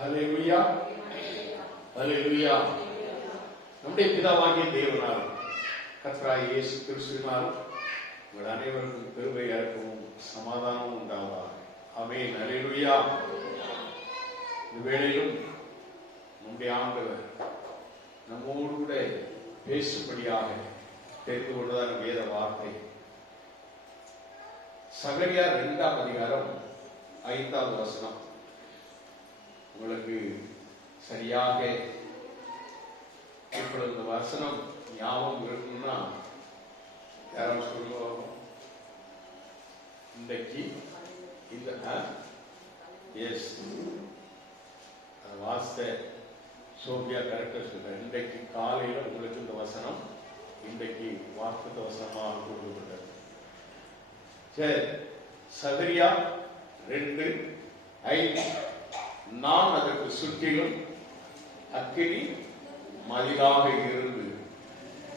ஹல்லேலூயா, ஹல்லேலூயா. நம்முடைய பிதாவாகிய தேவனால் கர்த்தராகிய இயேசு கிறிஸ்துவினால் உங்கள் அனைவருக்கும் கிருபை இறக்கமும் சமாதானமும் உண்டாவதாக. ஆமென். ஹல்லேலூயா. இந்த வேளையிலும் நம்முடைய ஆண்டவர் நம்மோடு கூட பேசும்படியாக தெரிந்து கொண்டதான வேத வார்த்தை சகரியா 2ஆம் அதிகாரம் 5வது வசனம். உங்களுக்கு சரியாக இப்பொழுது இந்த வசனம் ஞாபகம் இருக்குன்னா யாரும் சொல்லுவாங்க. இன்றைக்கு இந்த வாஸ்த சோபியா கரெக்டா சொல்ற. இன்றைக்கு காலையில உங்களுக்கு இந்த வசனம் இன்றைக்கு வார்த்தை வசனமாக கொடுக்கப்பட்டது. சரி, சகரியா 2:5. நான் அதற்கு சுற்றிலும் அக்கினி மதிலாக இருந்து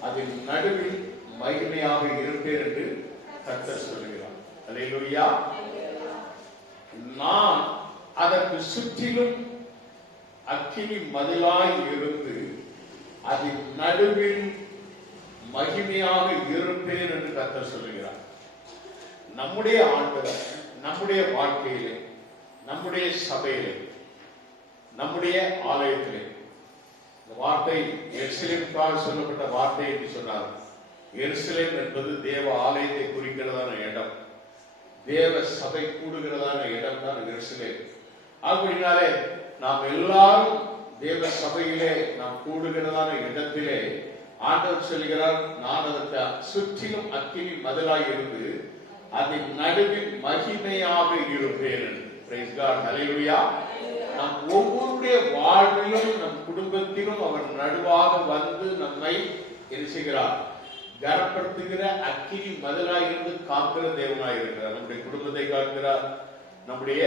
அதன் நடுவில் மகிமையாக இருப்பேன் என்று கர்த்தர் சொல்லுகிறார். அல்லேலூயா. நான் அதற்கு சுற்றிலும் அக்கினி மதிலாய் இருந்து அதன் நடுவில் மகிமையாக இருப்பேன் என்று கர்த்தர் சொல்லுகிறார். நம்முடைய ஆண்டவர் நம்முடைய வாழ்க்கையிலே, நம்முடைய சபையிலே, நம்முடைய ஆலயத்திலே, இந்த வார்த்தை எருசலேமுக்காக சொல்லப்பட்ட வார்த்தை என்று சொன்னார். எருசலேம் என்பது தேவ ஆலயத்தை குறிக்கிறதான இடம், தேவ சபை கூடுகிறதான இடம் தான் எருசலேம். அப்படினாலே நாம் எல்லாரும் தேவ சபையிலே நாம் கூடுகிறதான இடத்திலே ஆண்டவர் சொல்கிறார், நான் அதற்கு சுற்றிலும் அக்கினி மதிலாய் இருந்து அதன் நடுவில் மகிமையாக இருப்பேன். Praise God. ஹல்லேலூயா. நம் ஒவ்வொருடைய வாழ்விலும் நம் குடும்பத்திலும் அவர் நடுவாக வந்து நம்மை என்ன செய்கிறார்? கனப்படுத்துகிற அக்கினி மதிலாய் இருந்து காக்கிற தேவனாய் இருக்கிறார். நம்முடைய குடும்பத்தை காக்கிறார், நம்முடைய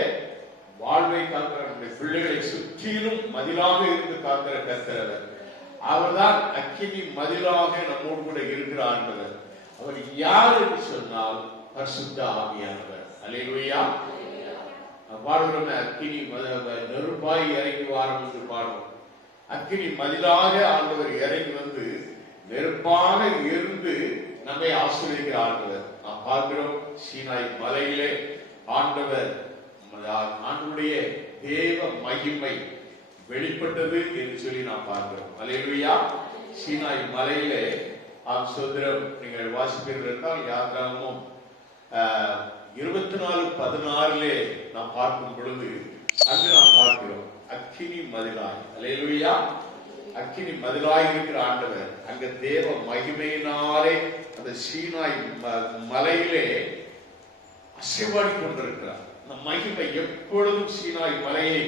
வாழ்வை காக்கிறார், நம்முடைய பிள்ளைகளை சுற்றிலும் மதிலாக இருந்து காக்கிற கர்த்தர். அவர்தான் அக்கினி மதிலாக நம்மோடு கூட இருக்கிற ஆண்டவர். அவர் யார் என்று சொன்னால் பரிசுத்த ஆவியானவர். அல்லேலூயா. பாடுகிறோம், அக்கினி நெருப்பாய் இறங்கி வாரம் என்று பாடுறோம். அக்கினி மதிலாக ஆண்டவர் இறங்கி வந்து நெருப்பாக இருந்து நம்மை ஆசீர்வதிக்கிற ஆண்டவர். நாம் பார்க்கிறோம், சீனாய் மலையிலே ஆண்டவர் ஆண்டவருடைய தேவ மகிமை வெளிப்பட்டது என்று சொல்லி நாம் பார்க்கிறோம். அல்லேலூயா. சீனாய் மலையிலே சுதந்திரம் நீங்கள் வாசிப்பீர்கள் என்றால் யாத்ராகமம் 24:16 நாம் பார்க்கும் பொழுது அங்கு நாம் பார்க்கிறோம் அக்கினி மதிலாய். அல்லேலூயா. அக்கினி மதிலாய் இருக்கிற ஆண்டவர் அங்க தேவ மகிமையினாலே அந்த சீனாய் மலையிலே அசைவாடி கொண்டிருக்கிறார். அந்த மகிமை எப்பொழுதும் சீனாய் மலையை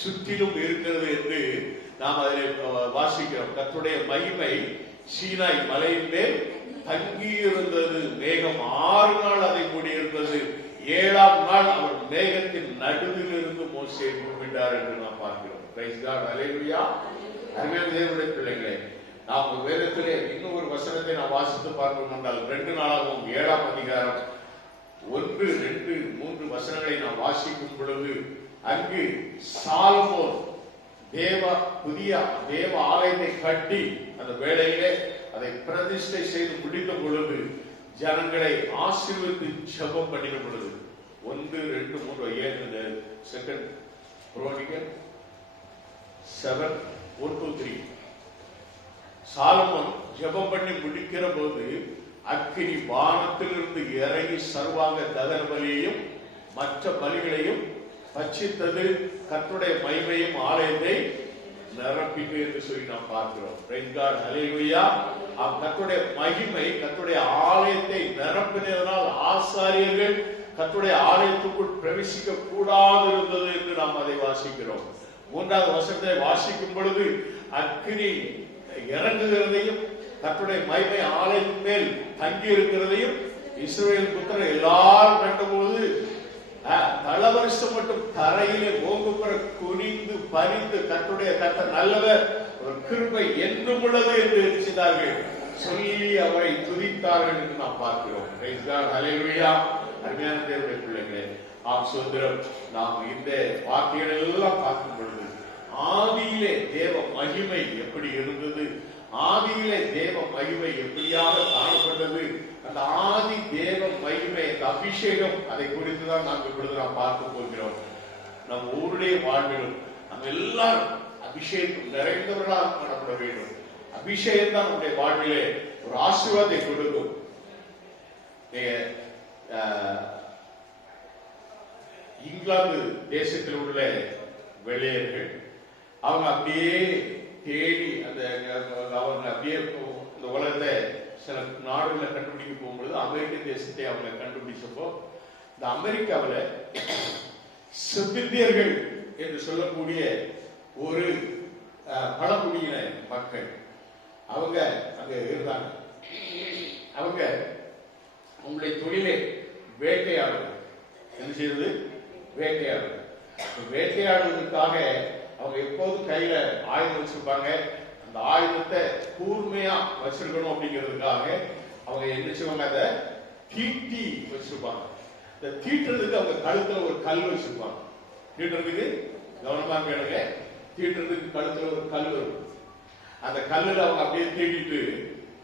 சுற்றிலும் இருக்கிறது என்று நாம் அதில் வாசிக்கிறோம். கர்த்தருடைய மகிமை சீனாய் மலையின் மேல் தங்கி இருந்தது. மேகம் 6 நாள் அதை மூடியிருந்தது. 7ஆம் நாள் அவர் மேகத்தின் நடுவில் இருந்து மோசேயை கூப்பிட்டார் என்று நாம் பார்க்கிறோம். Praise God. ஹல்லேலூயா. அருமையான தேவனுடைய பிள்ளைகளே, நாம் வேதத்திலே இன்னும் ஒரு வசனத்தை நாம் வாசித்து பார்ப்போம் என்றால் 2 நாளாகவும் 7ஆம் அதிகாரம் 1, 2, 3 வசனங்களை நாம் வாசிக்கும் பொழுது அங்கு சாலமோன் புதிய தேவ ஆலயத்தை கட்டி அந்த வேளையிலே அதை பிரதிஷ்டை செய்து முடித்த பொழுது ஜனங்களை ஆசீர்வதித்து ஜெபம் பண்ணின பொழுது 1, 2, 3 7 செகண்ட் குரோனிக்கல் 7:1-3 சாலமோன் ஜெபம் பண்ணி முடிக்கிற போது அக்கினி வானத்திலிருந்து இறங்கி சர்வாங்க தகன பலியையும் மற்ற பலிகளையும் பட்சித்தது. கர்த்தருடைய மகிமையும் ஆலயத்தை நிரப்பிட்டு என்று சொல்லி நாம் பார்க்கிறோம். Praise God. ஹல்லேலூயா. கர்த்தருடைய மகிமை கர்த்தருடைய ஆலயத்தை நிரப்பினதனால் ஆசாரியர்கள் கர்த்தருடைய ஆலயத்துக்குள் பிரவேசிக்க கூடாது இருந்தது என்று நாம் அதை வாசிக்கிறோம். 3வது வசனத்தை வாசிக்கும் பொழுது அக்கினி இறங்குகிறதையும் கர்த்தருடைய மகிமை ஆலயத்தின் மேல் தங்கி இருக்கிறதையும் இஸ்ரவேல் புத்திரர் எல்லாரும் கண்டபோது தளவரிசம் மட்டும் தரையிலே ஓங்குப்புற குனிந்து பணிந்து கர்த்தர் நல்லவர், ஒரு கிருபை என்றும் உள்ளது என்று இருக்கிறார்கள் சொல்லி அவரை துதித்தார்கள் என்று நாம் பார்க்கிறோம். Praise God. ஹல்லேலூயா. அருமையான தேவனுடைய பிள்ளைகளே, சுதந்திரம் நாம் இந்த வார்த்தைகள் எல்லாம் பார்க்கும் பொழுது ஆதியிலே தேவ மகிமை எப்படி இருந்தது, ஆதியிலே தேவ மகிமை எப்படியாக காணப்பட்டது, அந்த ஆதி தேவ மகிமை, அந்த அபிஷேகம், அதை குறித்து தான் நாம் இப்பொழுது நாம் பார்க்க போகிறோம். நம் ஊருடைய வாழ்விலும் நம்ம எல்லாரும் அபிஷேகம் நிறைந்தவர்களாக காணப்பட வேண்டும். அபிஷேகம் தான் நம்முடைய வாழ்விலே ஒரு ஆசீர்வாதத்தை கொடுக்கும். இங்கிலாந்து தேசத்தில் உள்ள வெள்ளையர்கள் அவங்க அப்படியே தேடி அவங்க அப்படியே இந்த உலகத்தை சில நாடுகளை கண்டுபிடிக்க போகும்பொழுது அமெரிக்க தேசத்தை அவங்க கண்டுபிடிச்சப்போ, இந்த அமெரிக்காவில் செவிலியர்கள் என்று சொல்லக்கூடிய ஒரு பழங்குடியின மக்கள் அவங்க அங்க இருந்தாங்க. அவங்க அவங்களுடைய தொழிலை வேட்டையாடுவது. என்ன செய்வது? வேட்டையாடுவது. வேட்டையாடுவதற்காக அவங்க எப்போதும் கையில ஆயுதம் வச்சிருப்பாங்க. அந்த ஆயுதத்தை கூர்மையா வச்சிருக்கணும் அப்படிங்கிறதுக்காக அவங்க என்ன செய்வாங்க, அதை தீட்டி வச்சிருப்பாங்க. இந்த தீட்டுறதுக்கு அவங்க கழுத்துல ஒரு கல் வச்சிருப்பாங்க. தீட்டுறதுக்கு கவனமா கேளுங்க, தீட்டுறதுக்கு கழுத்துல ஒரு கல் வரும். அந்த கல்லுல அவங்க அப்படியே தீட்டிட்டு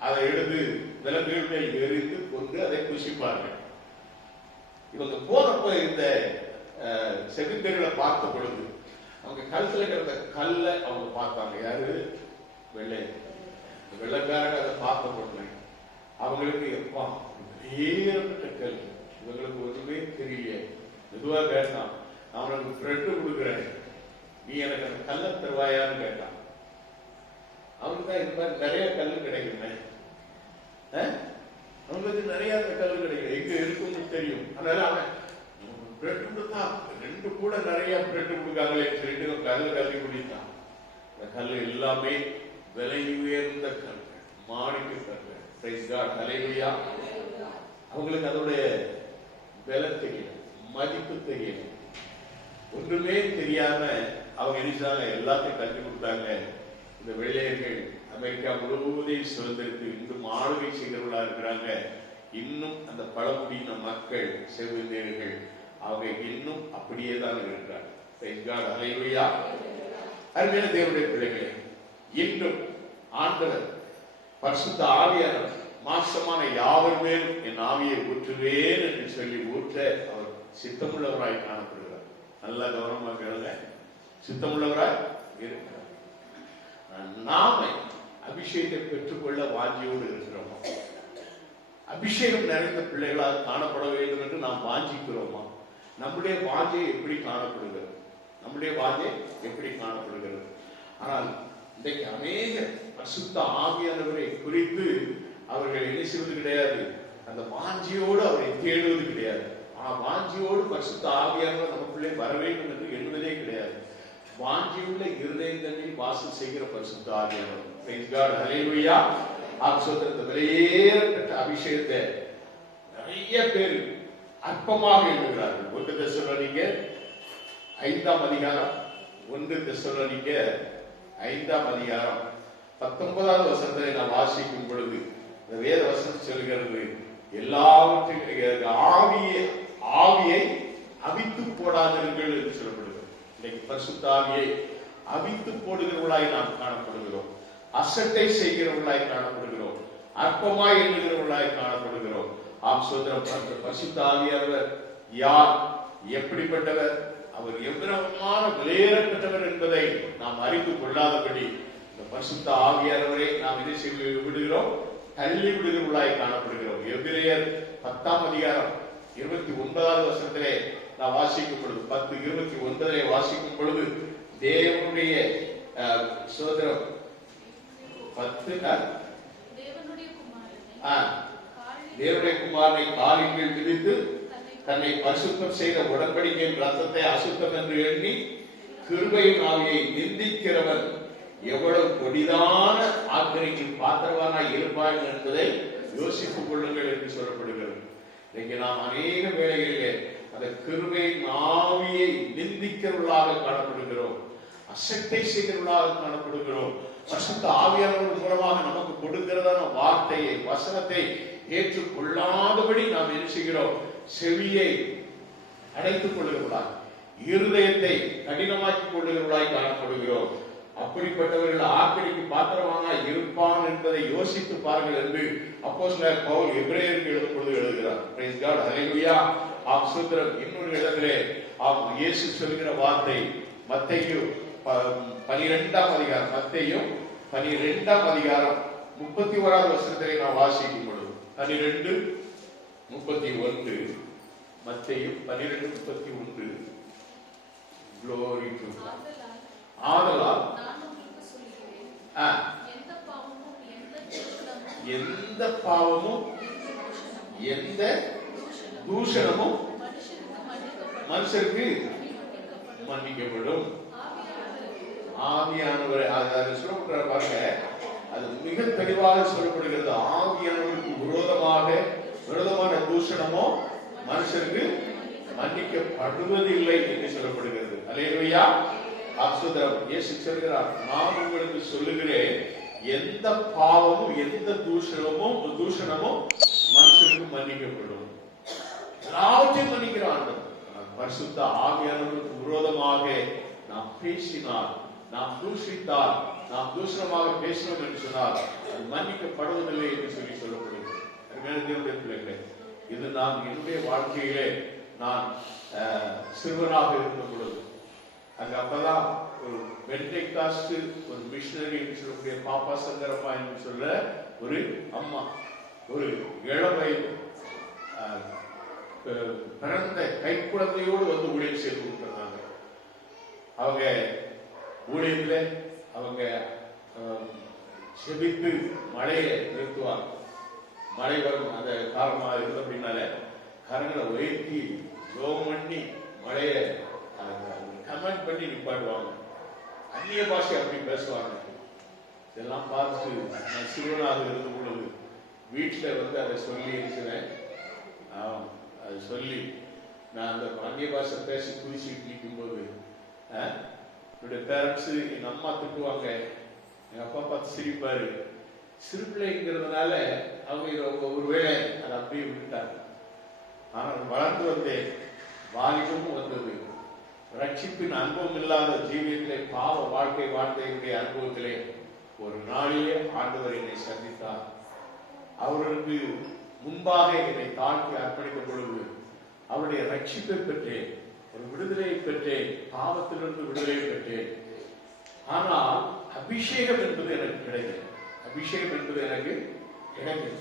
அதை எடுத்து விலங்குகளை எரிந்து கொண்டு அதை புசிப்பார்கள். இவங்க போறப்ப இந்த செவிலியர்களை பார்த்த பொழுது அவங்க கழுத்துல கிடந்த கல்லை அவங்க பார்த்தாங்க. யாரு? வெள்ளை வெள்ளக்காரங்க அதை பார்த்த பொழுது அவங்களுக்கு எப்பா ஏற்பட்ட கல், இவங்களுக்கு ஒன்றுமே தெரியல. மெதுவா கேட்டான், நான் உனக்கு பிரெட் கொடுக்குறேன், நீ எனக்கு அந்த கல்லை தருவாயான்னு கேட்டான். அவனுக்கு தான் இந்த மாதிரி நிறைய கல் கிடைக்குமே, அவங்களுக்கு நிறைய கல் கிடைக்கும், எங்க இருக்குன்னு தெரியும். அதனால அவன் பிரெட் கொடுத்தா 2 கூட நிறைய பிரெட் கொடுக்காங்களே சொல்லிட்டு கல்லு கல்வி குடித்தான். அந்த கல் எல்லாமே விலை உயர்ந்த கல், மாணிக்க கல். ஹல்லேலூயா. அவங்களுக்கு அதோடைய விலை தெரியல, மதிப்பு தெரியல, ஒன்றுமே தெரியாம அவங்க நினைச்சாங்க எல்லாத்தையும் கல்வி கொடுத்தாங்க. இந்த வெள்ளையர்கள் அமெரிக்கா முழுவதையும் சுதந்திரத்து இன்னும் ஆளுகை செய்கிறவர்களா இருக்கிறாங்க. இன்னும் அந்த பழங்குடியின மக்கள் செவிலியர்கள் அவங்க இன்னும் அப்படியே தான் இருக்கிறார்கள். ஹல்லேலூயா. அருமையான தேவனுடைய பிள்ளைகளே, இன்னும் ஆண்டவர் பரிசுத்த ஆவியானவர் மாசமான யாவர் மேலும் என் ஆவியை ஊற்றுவேன் என்று சொல்லி ஊற்ற அவர் சித்தமுள்ளவராய் காணப்படுகிறார். நல்ல கவனமாக கேளுங்க, சித்தமுள்ளவராய் இருக்கிறார். நாம அபிஷேகத்தை பெற்றுக்கொள்ள வாஞ்சியோடு இருக்கிறோமா? அபிஷேகம் நிறைந்த பிள்ளைகளாக காணப்பட வேண்டும் என்று நாம் வாஞ்சிக்கிறோமா? நம்முடைய வாஞ்சை எப்படி காணப்படுகிறது? நம்முடைய வாஞ்சை எப்படி காணப்படுகிறது? ஆனால் இன்றைக்கு அநேக பரிசுத்த ஆவியானவரை குறித்து அவர்கள் என்ன செய்வது கிடையாது, அந்த வாஞ்சியோடு அவரை தேடுவது கிடையாது. ஆனால் வாஞ்சியோடு பரிசுத்த ஆவியானவர் நமக்குள்ளே வர வேண்டும் என்று எண்ணுவதே கிடையாது. வாஞ்சியுள்ள இருதயங்களில் வாசல் செய்கிற பரிசுத்த ஆவியானவர். பிரைஸ் காட், ஹல்லேலூயா. ஆசீர்வாதத்தை விலையேறப்பட்ட அபிஷேகத்தை நிறைய பேர் அற்பமாக எழுதுகிறார்கள். 1 தெசலோனிக்கேயர் 5ஆம் அதிகாரம் 1 தெசலோனிக்கேயர் 5ஆம் அதிகாரம் 19வது வசனத்தை நாம் வாசிக்கும் பொழுது இந்த வேத வசனம் சொல்கிறது, எல்லாவற்றையும் ஆவியை அவித்து போடாதீர்கள் என்று சொல்லப்படுகிறது. இன்னைக்கு பரிசுத்த ஆவியை அவித்து போடுகிறவர்களாய் நாம் காணப்படுகிறோம், அசட்டை செய்கிறவர்களாய் காணப்படுகிறோம், அற்பமாய் எண்ணுகிறவர்களாய் காணப்படுகிறோம். பரிசுத்த ஆவியானவர் யார், எப்படிப்பட்டவர், அவர் எவ்வளவான விலையேறப்பட்டவர் என்பதை நாம் அறிந்து கொள்ளாதபடி இந்த பரிசுத்த ஆவியானவரை நாம் என்ன செய்து விடுகிறோம், தள்ளி விடுகிறவர்களாய் காணப்படுகிறோம். எபிரேயர் 10ஆம் அதிகாரம் 29வது வசனத்திலே நான் வாசிக்கும் பொழுது 10:29 வாசிக்கும் பொழுது தேவனுடைய சோதரம் 10 தேவனுடைய குமாரனை காலின் கீழ் மிதித்து தன்னை பரிசுத்தம் செய்த உடன்படிக்கையின் ரத்தத்தை அசுத்தம் என்று எண்ணி கிருபையின் ஆவியை நிந்திக்கிறவன் எவ்வளவு கொடிதான ஆக்கினைக்கு பாத்திரவானாய் இருப்பான் என்பதை யோசித்துக் கொள்ளுங்கள் என்று சொல்லப்படுகிறது. இங்கே நாம் அநேக வேளைகளிலே அந்த கிருபையின் ஆவியை நிந்திக்கிறவர்களாக காணப்படுகிறோம், அசட்டை செய்கிறவர்களாக காணப்படுகிறோம். பரிசுத்த ஆவியானவர் மூலமாக நமக்கு கொடுக்கிறதான வார்த்தையை, வசனத்தை ஏற்றுக்கொள்ளாதபடி நாம் என்ன செய்கிறோம், செவியை அடைத்துக் கொள்ளுகிறவர்களாய், இருதயத்தை கடினமாக்கிக் கொள்ளுகிறவர்களாய் காணப்படுகிறோம். அப்படிப்பட்டவர்கள் ஆக்கினைக்கு பாத்திரமாக இருப்பான் என்பதை யோசித்து பாருங்கள் என்று அப்போஸ்தலர் பவுல் எபிரேயருக்கு எழுதும் பொழுது எழுதுகிறார். பிரைஸ் காட், ஹல்லேலூயா. சுத்திரம். இன்னொரு இடத்திலே இயேசு சொல்கிற வார்த்தை மத்தேயு 12ஆம் அதிகாரம், மத்தேயு 12ஆம் அதிகாரம் 31வது வசனத்தை நாம் வாசிக்கும் பொழுது 12:31, மத்தேயு 12:31. Glory to God. ஆதலால் எந்த பாவமும் எந்த தூஷணமும் மனுஷருக்கு மன்னிக்கப்படும். ஆவியானவர் அதை சொல்லப்படுற பாருங்க, அது மிக தெளிவாக சொல்லப்படுகிறது. ஆவியானவருக்கு விரோதமான தூஷணமோ மனுஷருக்கு மன்னிக்கப்படுவதில்லை என்று சொல்லப்படுகிறது. அல்லேலூயா. அசுதரம். இயேசு சொல்கிறார், நான் உங்களுக்கு சொல்லுகிறேன், எந்த பாவமும் எந்த தூஷணமும் மனுஷனுக்கு மன்னிக்கப்படும். எல்லாவற்றையும் மன்னிக்கிற ஆண்டவர். பரிசுத்த ஆவியானவருக்கு விரோதமாக நாம் பேசினால், நாம் தூஷித்தால், நாம் தூஷணமாக பேசினோம் என்று சொன்னால் அது மன்னிக்கப்படுவதில்லை என்று சொல்லப்படுகிறது. தேவனுடைய பிள்ளைகளே, இது நான் என்னுடைய வாழ்க்கையிலே நான் சிறுவனாக இருந்த பொழுது அங்க அப்பதான் ஒரு பெண்டெகாஸ்ட் ஒரு மிஷனரி என்று சொல்லக்கூடிய பாப்பா சங்கரப்பா என்று சொல்ல ஒரு அம்மா, ஒரு இளவயது பிறந்த கைக்குழந்தையோடு வந்து ஊழியம் செய்து கொடுத்திருந்தாங்க. அவங்க ஊழியத்துல அவங்க செபித்து மழையை நிறுத்துவாங்க. மழை வரும் அந்த காரணமாக இருந்த அப்படின்னால கரங்களை உயர்த்தி ஜோம் பண்ணி மழையை கமெண்ட் பண்ணி நிப்பாட்டுவாங்க. அந்நிய பாஷை அப்படி பேசுவாங்க. இதெல்லாம் பார்த்து நான் சிறுவனாக இருந்த பொழுது வீட்டில் வந்து அதை சொல்லி இருக்கிறேன். அதை சொல்லி நான் அந்த அந்நிய பாஷை பேசி குதிச்சுட்டு நிற்கும் போது என்னுடைய பேரண்ட்ஸ் எங்க அம்மா திட்டுவாங்க, எங்க அப்பா பார்த்து சிரிப்பாரு. சிறு பிள்ளைங்கிறதுனால அவங்க ஒருவேளை அதை அப்படியே விட்டாங்க. ஆனால் வளர்ந்து வந்தேன், வாலிபமும் வந்தது. ரட்சிப்பின் அனுபவம் இல்லாத ஜீவியத்திலே பாவ வாழ்க்கை வாழ்க்கையுடைய அனுபவத்திலே ஒரு நாளிலே ஆண்டவர் என்னை சந்தித்தார். அவருக்கு முன்பாக என்னை தாழ்த்தி அர்ப்பணித்த பொழுது அவருடைய ரட்சிப்பை பெற்றேன், ஒரு விடுதலையை பெற்றேன், பாவத்திலிருந்து விடுதலையை பெற்றேன். ஆனால் அபிஷேகம் என்பது எனக்கு கிடைக்கல. அபிஷேகம் என்பது எனக்கு கிடைக்கல.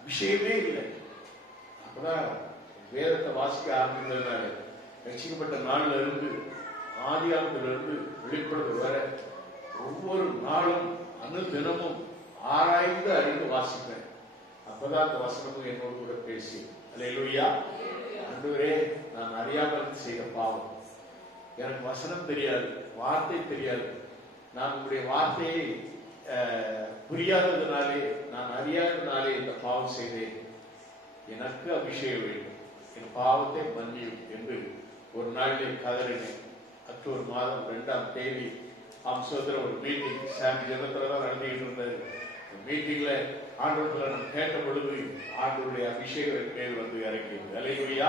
அபிஷேகமே இல்லை. அப்பதான் வேதத்தை வாசிக்க ஆரம்பித்ததுனால ரட்சிக்கப்பட்ட நாள்ல இருந்து ஆதியாகத்திலிருந்து வெளிப்படுவது வர ஒவ்வொரு நாளும் தினமும் ஆராய்ந்து அறிந்து வாசிப்பேன். அப்பதான் அந்த வசனமும் என்னோடு கூட பேசி, அல்லேலூயா. ஆண்டவரே, நான் அறியாமல் செய்த பாவம், எனக்கு வசனம் தெரியாது, வார்த்தை தெரியாது, நான் உங்களுடைய வார்த்தையை புரியாததுனாலே, நான் அறியாததுனாலே இந்த பாவம் செய்தேன். எனக்கு அபிஷேகம் வேண்டும், என் பாவத்தை மன்னியும் என்று ஒரு நாளிலே கதறினேன். அக்டோபர் மாதம் 2ஆம் தேதி சோதர ஒரு மீட்டிங் சாமி ஜனத்துல தான் நடத்திக்கிட்டு இருந்தாரு. மீட்டிங்ல ஆண்டவர்களை நான் கேட்ட பொழுது ஆண்டவருடைய அபிஷேகம் மேல் வந்து இறங்கியது. அல்லேலூயா.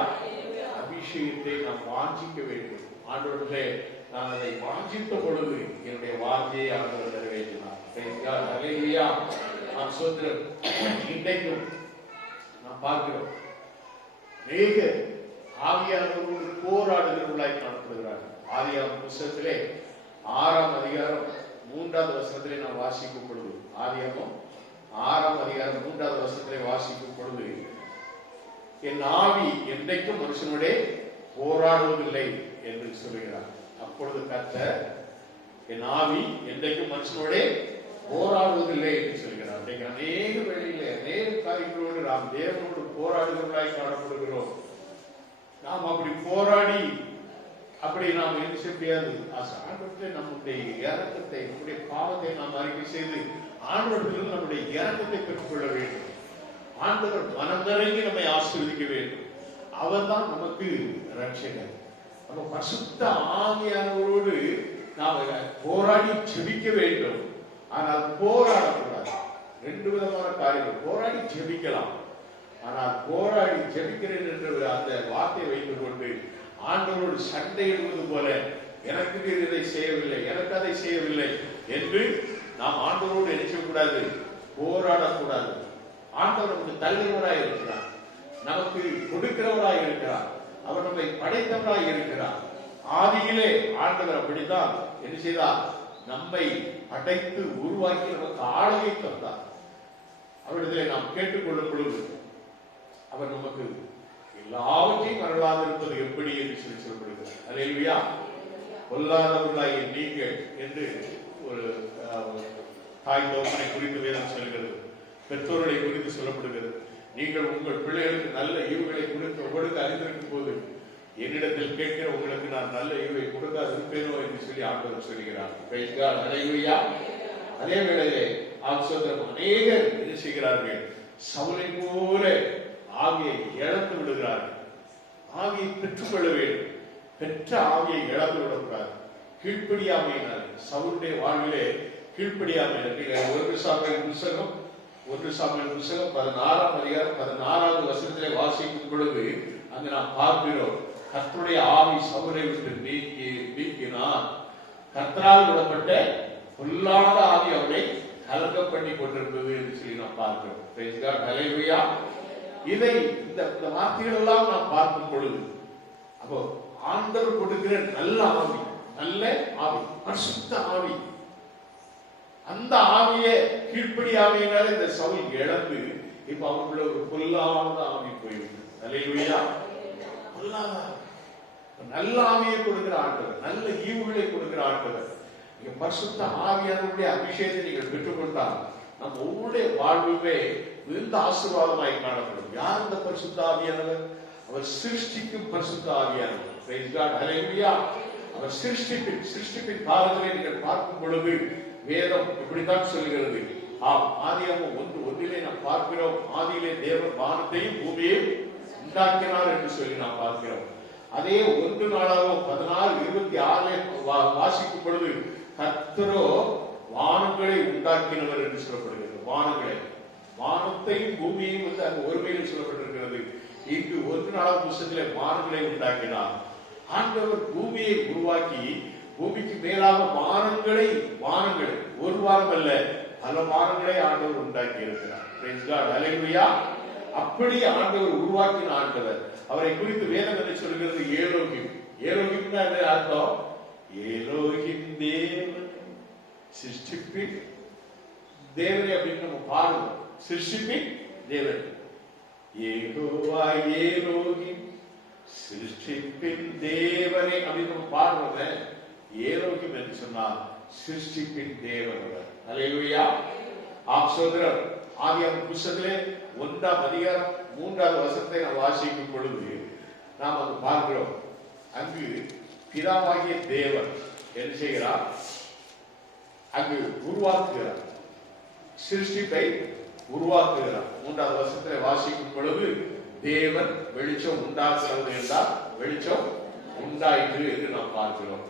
அபிஷேகத்தை நாம் வாஞ்சிக்க வேண்டும். ஆண்டவர்களே, நான் அதை வாஞ்சித்த பொழுது என்னுடைய வார்த்தையை ஆண்டவர் நிறைவேற்றினார். அல்லேலூயா. நான் சோதரம். இன்றைக்கும் நாம் பார்க்கிறோம், அநேக ஆவியானவரோடு போராடுகிறவர்களாய் காணப்படுகிறார்கள். ஆதியாகம புத்தகத்திலே 6ஆம் அதிகாரம் 3வது வசனத்திலே நாம் வாசிக்கும் பொழுது, ஆதியாகமம் 6ஆம் அதிகாரம் 3வது வசனத்திலே வாசிக்கும் பொழுது, என் ஆவி என்றைக்கும் மனுஷனுடைய போராடுவதில்லை என்று சொல்கிறார். அப்பொழுது கர்த்தர் என் ஆவி என்றைக்கும் மனுஷனுடைய போராடுவதில்லை என்று சொல்கிறார். அநேக வேளையிலே அநேக காரியங்களோடு நாம் தேவனோடு போராடுகிறவர்களாய் காணப்படுகிறோம். நாம் அப்படி போராடி அப்படி நாம் என்ன செய்ய முடியாது. நம்முடைய இறக்கத்தை, நம்முடைய பாவத்தை நாம் அறிக்கை செய்து ஆண்டவரிடம் நம்முடைய இறக்கத்தை பெற்றுக்கொள்ள வேண்டும். ஆண்டவர் மனம் நிறைந்து நம்மை ஆசீர்வதிக்க வேண்டும். அவர் தான் நமக்கு ரட்சகர். நம்ம பரிசுத்த ஆவியானவரோடு நாம் போராடி ஜெபிக்க வேண்டும். ஆனால் போராடக்கூடாது. 2 விதமான காரியங்கள். போராடி ஜெபிக்கலாம், ஆனால் போராடி ஜெபிக்கிறேன் என்ற அந்த வார்த்தையை வைத்துக் கொண்டு ஆண்டவரோடு சண்டையிடுவது போல எனக்கு இதை செய்யவில்லை, எனக்கு அதை செய்யவில்லை என்று நாம் ஆண்டவரோடு நினைக்கக்கூடாது, போராடக்கூடாது. ஆண்டவர் நமக்கு தலைவராய் இருக்கிறார், நமக்கு கொடுக்கிறவராய் இருக்கிறார், அவர் நம்மை படைத்தவராய் இருக்கிறார். ஆதியிலே ஆண்டவர் அப்படித்தான் என்ன செய்தார்? நம்மை படைத்து உருவாக்கி நமக்கு ஆளுகை தந்தார். அவரிடத்திலே நாம் கேட்டுக்கொள்ளும் பொழுது அவர் நமக்கு எல்லாவற்றையும் அருளாது இருப்பது எப்படி என்று சொல்லி சொல்லப்படுகிறார். அல்லேலூயா. பொல்லாதவர்களாகிய நீங்கள் என்று ஒரு தாய் தோப்பனை குறித்து வேதம் சொல்கிறது, பெற்றோர்களை குறித்து சொல்லப்படுகிறது. நீங்கள் உங்கள் பிள்ளைகளுக்கு நல்ல ஈவுகளை கொடுக்க உங்களுக்கு அறிந்திருக்கும் போது என்னிடத்தில் கேட்கிற உங்களுக்கு நான் நல்ல ஈவை கொடுக்காது இருப்பேனோ என்று சொல்லி ஆண்டவர் சொல்கிறார். அல்லேலூயா. அதே வேளையிலே அநேகர் என்ன செய்கிறார்கள்? சவுலை போல ஆவியை இழந்து விடுகிறார்கள். ஆவியை பெற்றுக்கொள்ள வேண்டும். பெற்ற ஆவியை இழந்து விடக்கூடாது. கீழ்ப்படியாமையினால் சவுலுடைய வாழ்விலே கீழ்ப்படியாமையினால் 1 சாமுவேல் புத்தகம் 16ஆம் அதிகாரம் 16வது வசனத்திலே வாசிக்கும் பொழுது அங்கு நாம் பார்க்கிறோம், கர்த்தருடைய ஆவி சவுலை விட்டு நீக்கினார். கர்த்தரால் விடப்பட்ட பொல்லாத ஆவி அவனை கலங்க பண்ணி கொண்டிருந்தது என்று சொல்லி நாம் பார்க்கிறோம். Praise God. ஹல்லேலூயா. இதை இந்த வார்த்தைகள் எல்லாம் நாம் பார்க்கும் பொழுது அப்போ ஆண்டவர் கொடுக்கிற நல்ல ஆவி, நல்ல ஆவி, பரிசுத்த ஆவி, அந்த ஆவியை கீழ்ப்படி ஆவியினால இந்த சவுல் இழந்து இப்ப அவங்கள ஒரு பொல்லாத ஆவி போயிருக்கு. அல்லேலூயா. பொல்லாத நல்ல ஆவியை கொடுக்கிற ஆண்டவர், நல்ல ஈவுகளை கொடுக்கிற ஆண்டவர். பரிசுத்த ஆவியானவருடைய அபிஷேகத்தை நீங்கள் பெற்றுக்கொண்டால் நம் ஒவ்வொருடைய வாழ்வுமே மிகுந்த ஆசீர்வாதமாய் காணப்படும். யார் இந்த பரிசுத்த ஆவியானவர்? அவர் சிருஷ்டிக்கும் பரிசுத்த ஆவியானவர். Price God. ஹல்லேலூயா. அவர் சிருஷ்டிப்பின் காலத்திலே நீங்கள் பார்க்கும் பொழுது வேதம் இப்படித்தான் சொல்கிறது. ஆதியாகமம் 1:1 நாம் பார்க்கிறோம், ஆதியிலே தேவன் வானத்தையும் பூமியையும் உண்டாக்கினார் என்று சொல்லி நாம் பார்க்கிறோம். அதே 1 நாளாகவும் 16:26 வாசிக்கும் பொழுது கர்த்தரோ வானங்களை உண்டாக்கினவர் என்று சொல்லப்படுகிறது. வானங்களை, வானத்தையும் பூமியையும் வந்து அங்கு ஒருமையில் சொல்லப்பட்டிருக்கிறது. இங்கு 1 நாளாம் புத்தகத்திலே வானங்களை உண்டாக்கினார். ஆண்டவர் பூமியை உருவாக்கி பூமிக்கு மேலாக வானங்களை ஒரு வாரம் அல்ல பல வானங்களை ஆண்டவர் உண்டாக்கி இருக்கிறார். Praise God. ஹல்லேலூயா. அப்படி ஆண்டவர் உருவாக்கின ஆண்டவர். அவரை குறித்து வேதம் என்ன சொல்கிறது? ஏலோகிம். ஏலோகிம்னா என்ன அர்த்தம்? ஏலோகிம் தேவன், சிருஷ்டிப்பின் தேவனை அப்படின்னு நம்ம பாடுவோம். சிருஷ்டிப்பின் தேவன் யெகோவா ஏலோகிம், சிருஷ்டிப்பின் தேவனை அப்படின்னு நம்ம பாடுறோமே. ஏலோகிம் என்று சொன்னால் சிருஷ்டிப்பின் தேவன். அல்லேலூயா. சகோதரர், ஆதியாகமம் புத்தகத்திலே 1ஆம் அதிகாரம் 3வது வசனத்தை நாம் வாசிக்கும் பொழுது நாம் அங்கு பார்க்கிறோம், அங்கு பிதாவாகிய தேவன் என்ன செய்கிறார்? அங்கு உருவாக்குகிறார், சிருஷ்டிப்பை உருவாக்குகிறார். 3வது வசனத்தை வாசிக்கும் பொழுது தேவன் வெளிச்சம் உண்டாக்குறது என்றால் வெளிச்சம் உண்டாயிற்று என்று நாம் பார்க்கிறோம்.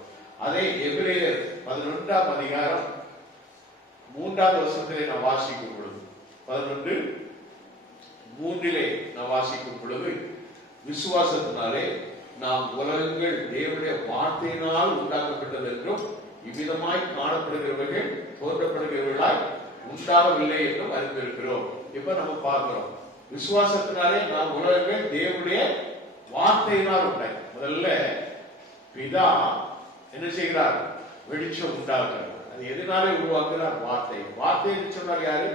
அதை எபிரேயர் 11ஆம் அதிகாரம் 3வது வசனத்திலே நாம் வாசிக்கும் பொழுது 11:3 நாம் வாசிக்கும் பொழுது விசுவாசத்தினாலே நாம் உலகங்கள் தேவனுடைய வார்த்தையினால் உண்டாக்கப்பட்டது என்றும் இவ்விதமாய் காணப்படுகிறவர்கள் தோன்றப்படுகிறவர்களாய் உண்டாகவில்லை என்றும் அறிந்திருக்கிறோம். இப்ப நம்ம பார்க்கிறோம், விசுவாசத்தினாலே நாம் உலகங்கள் தேவனுடைய வார்த்தையினால் உண்டாய். முதல்ல பிதா என்ன செய்கிறார்? வெளிச்சம் உண்டாக்குறார். அது எதனாலே உருவாக்குறார்? வார்த்தை. வார்த்தை என்று சொன்னார் யாரு?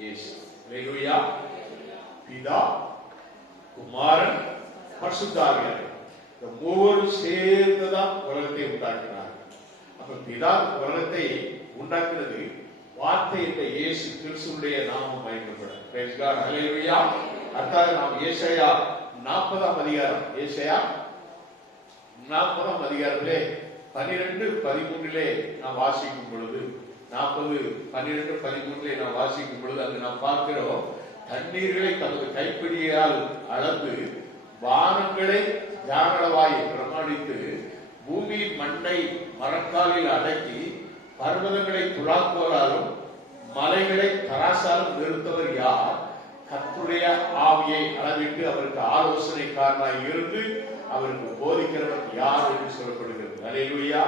இயேசு. அல்லேலூயா. பிதா, குமாரன், பரிசுத்த ஆவியானவர் இந்த மூவரும் சேர்ந்துதான் உலகத்தை உண்டாக்கினார். அப்ப பிதா உலகத்தை உண்டாக்குறது வார்த்தை என்ற இயேசு கிறிஸ்துவுடைய நாமம் பயன்பட. Praise God. ஹல்லேலூயா. அடுத்தது நாம் ஏசாயா 40ஆம் அதிகாரம், ஏசாயா 40ஆம் அதிகாரத்திலே 12:13 நாம் வாசிக்கும் பொழுது 40:12-13 நாம் வாசிக்கும் பொழுது அங்கு நாம் பார்க்கிறோம், தண்ணீர்களை தமது கைப்பிடியால் அளந்து வானங்களை ஜானளவாய் பிரமாணித்து பூமியின் மண்ணை மரக்காலில் அடக்கி பர்வதங்களை துலாக்கோலாலும் மலைகளை தராசாலும் நிறுத்தவர் யார்? கர்த்தருடைய ஆவியை அளவிட்டு அவருக்கு ஆலோசனைக்காரனாய் இருந்து அவருக்கு போதிக்கிறவன் யார் என்று சொல்லப்படுகிறது. அல்லேலூயா.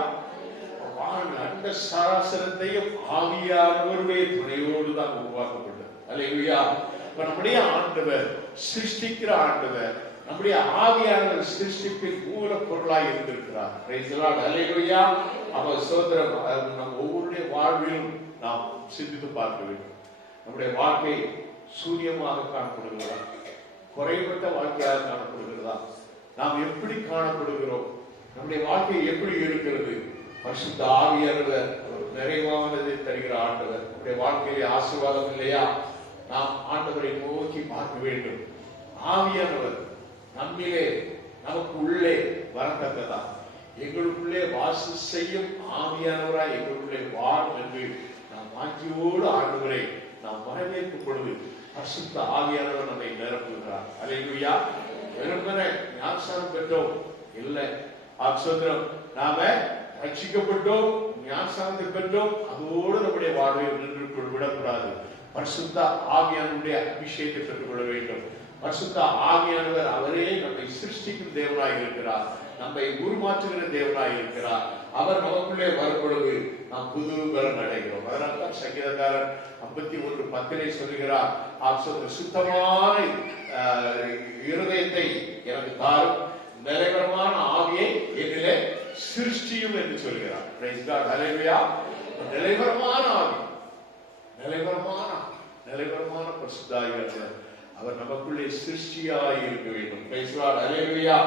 அந்த சராசரத்தையும் ஆவியானவருடைய துணையோடு தான் உருவாக்கப்பட்டது. அல்லேலூயா. நம்முடைய ஆண்டவர் சிருஷ்டிக்கிற ஆண்டவர், நம்முடைய ஆவியானவர் சிருஷ்டிப்பின் மூல பொருளாய் இருந்திருக்கிறார். Price the Lord. அல்லேலூயா. அவர் சோதரம் நம் ஒவ்வொருடைய வாழ்விலும் நாம் சிந்தித்து பார்க்க வேண்டும். நம்முடைய வாழ்க்கை சூரியமாக காணப்படுகிறதா, குறைபட்ட வாழ்க்கையாக காணப்படுகிறதா, நாம் எப்படி காணப்படுகிறோம், நம்முடைய வாழ்க்கை எப்படி இருக்கிறது? பரிசுத்த ஆவியானவர் நிறைவானதை தருகிற ஆண்டவர். நம்முடைய வாழ்க்கையிலே ஆசீர்வாதம் இல்லையா? நாம் ஆண்டவரை நோக்கி பார்க்க வேண்டும். ஆவியானவர் நம்மிலே நமக்கு உள்ளே வரத்தக்கதா, எங்களுக்குள்ளே வாசு செய்யும் ஆவியானவராய் எங்களுக்குள்ளே வாழும் என்று நாம் வாஞ்சியோடு ஆண்டவரை நாம் வரவேற்கும் பொழுது பரிசுத்த ஆவியானவர் நம்மை நிரப்புகிறார். அல்லேலூயா. வெறுமனே ஞானஸ்நானம் பெற்றோம் இல்லை, ஆசோத்திரம் நாம ரட்சிக்கப்பட்டோம், ஞானஸ்நானத்தை பெற்றோம், அதோடு நம்முடைய வாழ்வை நின்று விடக்கூடாது. பரிசுத்த ஆவியானுடைய அபிஷேகத்தை பெற்றுக்கொள்ள வேண்டும். பரிசுத்த ஆவியானவர் அவரே நம்மை சிருஷ்டிக்கும் தேவனாய் இருக்கிறார், நம்மை உருமாற்றுகிற தேவனாய் இருக்கிறார். அவர் நமக்குள்ளே வரும்பொழுது நாம் புது பலன் அடைகிறோம். அதனால்தான் சங்கீதக்காரன் 51:10 சொல்லுகிறார், சுத்தமான இருதயத்தை எனக்கு தாரும், நிறைவரமான ஆவியை என்னிலே சிருஷ்டியும் என்று சொல்கிறார். நிலைவரமான ஆவி, நிலைவரமான பரிசுத்தாவியானவர் அவர் நமக்குள்ளே சிருஷ்டியாய் இருக்க வேண்டும். அல்லேலூயா.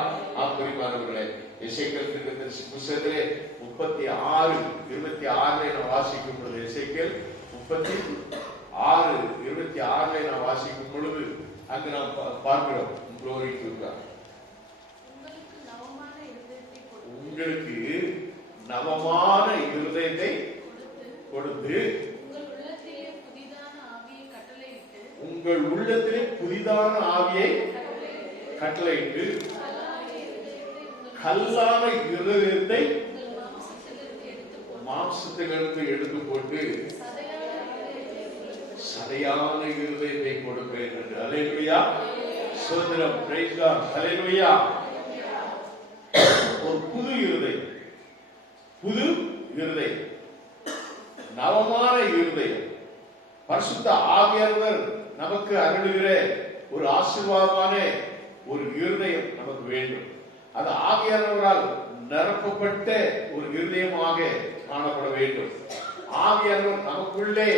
ஆமென். எசேக்கியேல் புத்தகத்திலே 36:26 நாம் வாசிக்கும் பொழுது, எசேக்கியேல் 36:26 நாம் வாசிக்கும் பொழுது அங்கு நாம் பார்க்கிறோம், glory to God. உங்களுக்கு நவமான இருதயத்தை கொடுத்து உங்கள் உள்ளத்திலே புதிதான ஆவியை கட்டளையிட்டு கல்லான இருதயத்தை மாம்சத்திலிருந்து எடுத்து போட்டு சதையான இருதயத்தை கொடுப்பேன் என்று. அல்லேலூயா. சோதரம். Praise God. அல்லேலூயா. ஒரு புது இருதயம், புது இருதயம், நவமான இருதயம், பரிசுத்த ஆவியானவர் நமக்கு அருளுகிற ஒரு ஆசீர்வாதமான ஒரு இருதயம் நமக்கு வேண்டும். அது ஆவியானவரால் நிரப்பப்பட்ட ஒரு இருதயமாக காணப்பட வேண்டும். ஆவியானவர் நமக்குள்ளே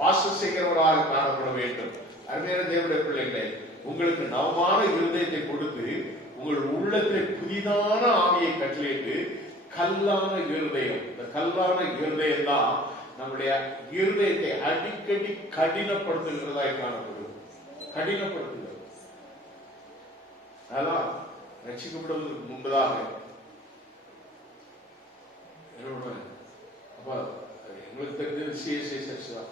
வாசம் செய்கிறவராக காணப்பட வேண்டும். அருமையான தேவனுடைய பிள்ளைகளே, உங்களுக்கு நவமான இருதயத்தை கொடுத்து உங்கள் உள்ளத்தில் புதிதான ஆவியை கட்டளையிட்டு கல்லான இருதயம், இந்த கல்லான இருதயம் தான் நம்முடைய இருதயத்தை அடிக்கடி கடினப்படுத்துகிறதாய் காணப்படும். கடினப்படுத்துகிறது. அதான் ரட்சிக்கப்படுவதற்கு முன்பதாக அப்ப எங்களுக்கு தெரிஞ்சது விசேஷ சர்ச் தான்.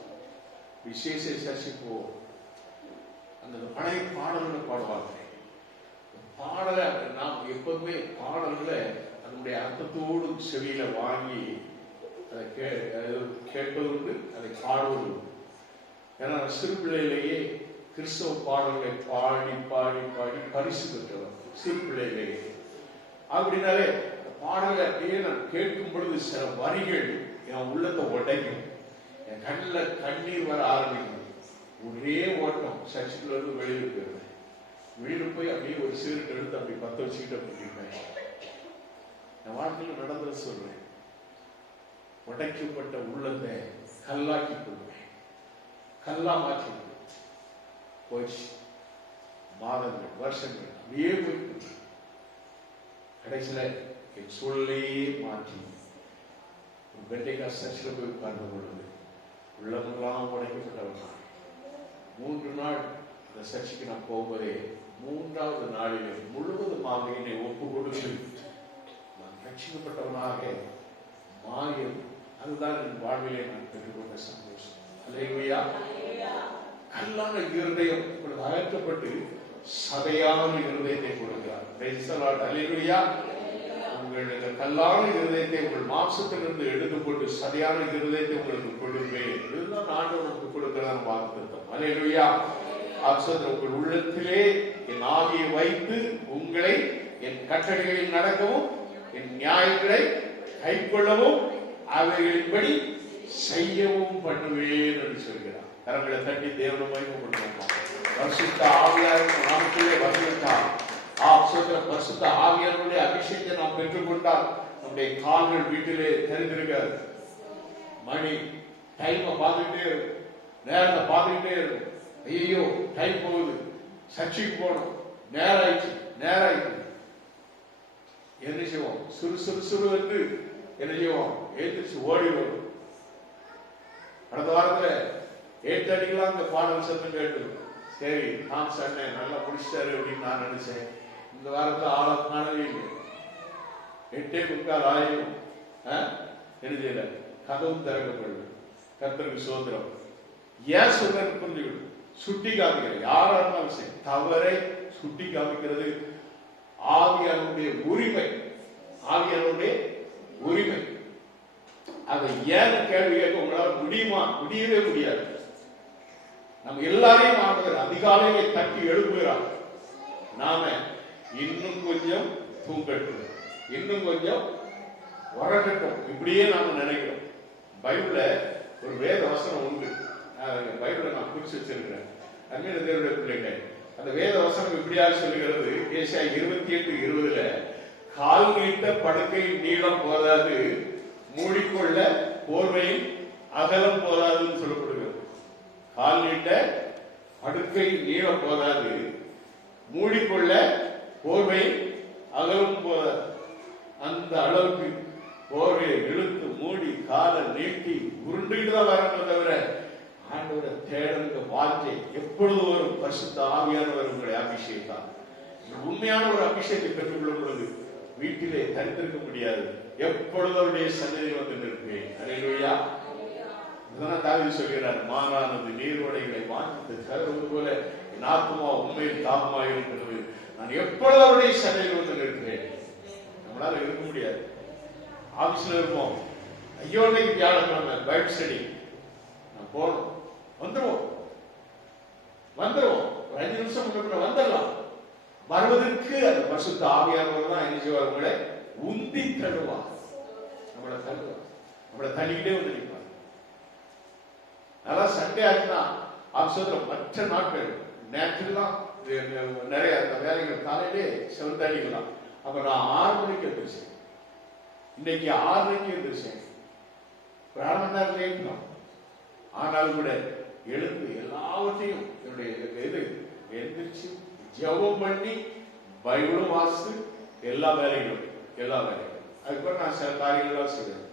விசேஷ சர்ச்சு போவோம், அந்த பழைய பாடல்களை பாடுவாங்க. பாடலை நாம் எப்போதுமே பாடல்களை அதனுடைய அர்த்தத்தோடு செவியில வாங்கி அதை கேட்பது உண்டு, அதை பாடுவது உண்டு. ஏன்னா சிறு பிள்ளையிலேயே கிறிஸ்தவ பாடல்களை பாடி பாடி பாடி பரிசு பெற்றவர் சிறு பிள்ளையிலேயே. அப்படின்னாலே பாடலை அப்படியே நான் கேட்கும் பொழுது சில வரிகள் என் உள்ளத்தை உடைக்கும், என் கண்ணில் கண்ணீர் வர ஆரம்பிக்கும். ஒரே ஓட்டம் சர்ச்சுக்குள்ள இருந்து வெளியில் போயிருந்தேன். வெளியில் போய் அப்படியே ஒரு சிகரெட் எடுத்து அப்படி பத்த வச்சுக்கிட்டு அப்படிப்பேன். என் வாழ்க்கையில் நடந்தது சொல்றேன். உடைக்கப்பட்ட உள்ளத்தை கல்லாக்கி கொள்வேன், கல்லா மாற்றி போயிடுச்சு. மாதங்கள், வருஷங்கள் அப்படியே போயிட்டு கடைசியில என் சூழலையே மாற்றி பெண்டைக்கா சர்ச்சில் போய் உட்கார்ந்த பொழுது உள்ளமெல்லாம் உடைக்கப்பட்டவன். 3 நாள் அந்த சர்ச்சுக்கு நான் போகும்போதே 3வது நாளிலே முழுவதுமாக என்னை ஒப்பு கொடுத்து நான் ரட்சிக்கப்பட்டவனாக மாறியது. அதுதான் என் வாழ்விலே நான் பெற்றுக்கொண்ட சந்தோஷம். அல்லேலூயா. கல்லான இருதயம் இப்பொழுது அகற்றப்பட்டு சதையான இருதயத்தை கொடுக்கிறார். Praise the Lord. அல்லேலூயா. உங்களுக்கு கல்லான இருதயத்தை உங்கள் மாம்சத்திலிருந்து எடுத்து போட்டு சதையான இருதயத்தை உங்களுக்கு கொடுப்பேன். இதுதான் ஆண்டவர் உங்களுக்கு கொடுக்கிறதா வாக்குத்தத்தம். அல்லேலூயா. உங்கள் உள்ளத்திலே என் ஆவியை வைத்து உங்களை என் கட்டளைகளில் நடக்கவும் என் நியாயங்களை கைக்கொள்ளவும் அவைகளின்படி செய்யவும் பண்ணுவேன் என்று சொல்கிறார். கரங்களை தட்டி தேவனை மகிமைப்படுத்துவோம். பரிசுத்த ஆவியாரின் நாமத்திலே வந்துவிட்டால் பரிசுத்த ஆவியாருடைய அபிஷேகத்தை நாம் பெற்றுக்கொண்டால் நம்முடைய கால்கள் வீட்டிலே தெரிந்திருக்காது. மணி டைமை பார்த்துக்கிட்டே இருக்கும், நேரத்தை பார்த்துக்கிட்டே இருக்கும். ஐயோ டைம் போகுது, சர்ச்சைக்கு போகணும், நேரம் ஆயிடுச்சு. என்ன செய்வோம்? சுறு என்று என்ன செய்வோம்? எழுந்திரிச்சு ஓடி வரும். அடுத்த வாரத்துல 8 அடிக்கலாம் இந்த பாடல் சத்தம் கேட்டு, சரி நான் சொன்னேன் நல்லா முடிச்சிட்டாரு அப்படின்னு நான் நினைச்சேன். இந்த வாரத்துல ஆள காணவே இல்லை. 8:45 ஆயிரம் என்ன செய்யல, கதவும் திறக்கப்படல. கர்த்தருக்கு சோதரம். ஏன் சொல்றேன்னு புரிஞ்சுக்கணும். சுட்டி காமிக்கிறது யாரா இருந்தாலும் சரி, தவறை சுட்டி காமிக்கிறது ஆவியானுடைய உரிமை. அதை ஏன் கேள்வி கேட்க உங்களால் முடியுமா? முடியவே முடியாது. நம்ம எல்லாரையும் ஆண்டவர் அதிகாலையிலே தட்டி எழுப்புகிறார். நாம இன்னும் கொஞ்சம் தூங்கட்டும், இன்னும் கொஞ்சம் வரகட்டும், இப்படியே நாம நினைக்கிறோம். பைபிள்ல ஒரு வேத வசனம் உண்டு. பைபிளை நான் குறிச்சு வச்சிருக்கிறேன். அன்னைய தேவனுடைய பிள்ளைகள், அந்த வேத வசனம் இப்படியாக சொல்லுகிறது. ஏசாயா 28:20 கால் நீட்ட படுக்கையின் நீளம் போதாது, மூடிக்கொள்ள போர்வையின் அகலம் போதாதுன்னு சொல்லப்படுகிறது. கால் நீட்ட படுக்கையின் நீளம் போதாது, மூடிக்கொள்ள போர்வையின் அகலம் போதாது. அந்த அளவுக்கு போர்வையை இழுத்து மூடி காலை நீட்டி உருண்டுகிட்டு தான் வரணும். தவிர ஆண்டோட தேடலுங்க வாஞ்சை எப்பொழுது ஒரு பரிசுத்த ஆவியானவர் உங்களை அபிஷேகம். உண்மையான ஒரு அபிஷேகத்தை பெற்றுக்கொள்ளும் பொழுது வீட்டிலே தரித்திருக்க முடியாது. எப்பொழுது அவருடைய சன்னதியில் வந்து நிற்பேன். அல்லேலூயா. இதெல்லாம் தாவீது சொல்கிறார், மானானது நீரோடைகளை வாஞ்சித்து கருவது போல என் ஆத்துமா உண்மையில் தாகமாக இருக்கிறது, நான் எப்பொழுது அவருடைய சன்னதியில் வந்து நிற்பேன். நம்மளால இருக்க முடியாது. ஆபீஸ்ல இருப்போம், ஐயோ இன்னைக்கு வியாழக்கிழமை பைபிள் ஸ்டடி, நான் போகணும், வந்துருவோம். ஒரு 5 நிமிஷம் முன்ன வந்துடலாம். வருவதற்கு அந்த பரிசுத்த ஆவியானவர் தான் என்ன செய்வார்? உங்களை உந்தி தள்ளுவார், நம்மளை தள்ளிக்கிட்டே வந்து நிற்பார். நல்லா சண்டே ஆச்சுன்னா ஆபீஸ்ல மற்ற நாட்கள் நேரத்துலாம் நிறைய வேலைகள் காலையிலே 7:30 தான். அப்ப நான் 6 மணிக்கு எழுந்திரிச்சேன். இன்னைக்கு 6 மணிக்கு எழுந்திரிச்சேன். ஒரு 1/2 மணி நேரம் லேட் தான். ஆனாலும் கூட எழுந்து எல்லாவற்றையும் என்னுடைய இது எழுந்திரிச்சு ஜெபம் பண்ணி பைபிளும் வாசித்து எல்லா வேலைகளும் அதுக்கப்புறம் நான் சில காரியங்கள்லாம் செய்வேன்.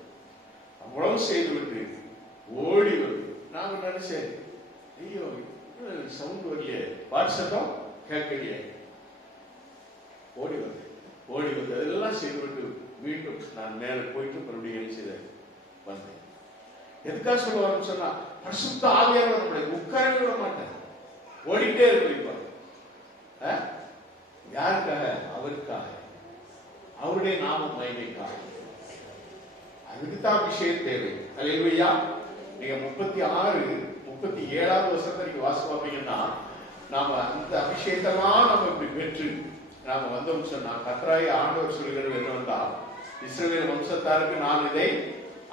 அவ்வளவு செய்துவிட்டு ஓடி வந்து நான் நினைச்சேன், ஐயோ சவுண்ட் வரலையே, வாட்ஸ்அப்பும் கேட்கலையே. ஓடி வந்து அதெல்லாம் செய்துவிட்டு மீண்டும் நான் மேல போயிட்டு மறுபடியும் என்ன செய்தேன், வந்தேன். எதுக்காக சொல்லுவாருன்னு சொன்னா, பரிசுத்த ஆவியானவர் நம்மளை உட்கார விட மாட்டார், ஓடிட்டே இருப்பார். யாருக்காக? அவருக்காக, அவருடைய நாம மகிமைக்காக. அதுக்குத்தான் அபிஷேகம் தேவை. அல்லேலூயா. நீங்க 36, 37வது வசனத்துக்கு வாசி பார்த்தீங்கன்னா, நாம அந்த அபிஷேகத்தெல்லாம் நம்ம இப்படி பெற்று நாம வந்தோம் சொன்னா, கர்த்தராகிய ஆண்டவர் சொல்கிறது என்னவென்றால், இஸ்ரவேல் வம்சத்தாருக்கு நான் இதை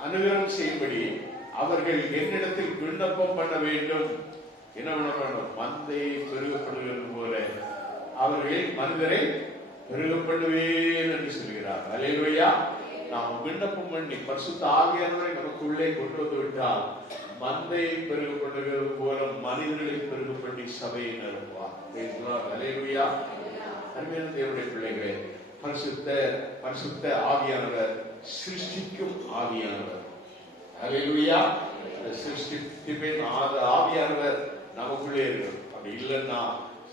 அனுகிரகம் செய்யும்படி அவர்கள் என்னிடத்தில் விண்ணப்பம் பண்ண வேண்டும். என்ன பண்ணணும்? மந்தையை பெருகப்படுகிறது போல அவர்கள் மனிதரை பெருகப்படுவேன் என்று சொல்கிறார். அல்லேலூயா. நாம் விண்ணப்பம் பண்ணி பரிசுத்த ஆவியானவரை நமக்குள்ளே கொண்டு வந்து விட்டால் மந்தையை பெருகப்படுகிறது போல மனிதர்களை பெருக பண்ணி சபையை நிரப்புவார். அல்லேலூயா. அருமையான தேவனுடைய பிள்ளைகளே, பரிசுத்த ஆவியானவர் சிருஷ்டிக்கும் ஆவியானவர். அல்லேலூயா. சிருஷ்டிப்பின் ஆவியானவர் நமக்குள்ளே இருக்கும். அப்படி இல்லைன்னா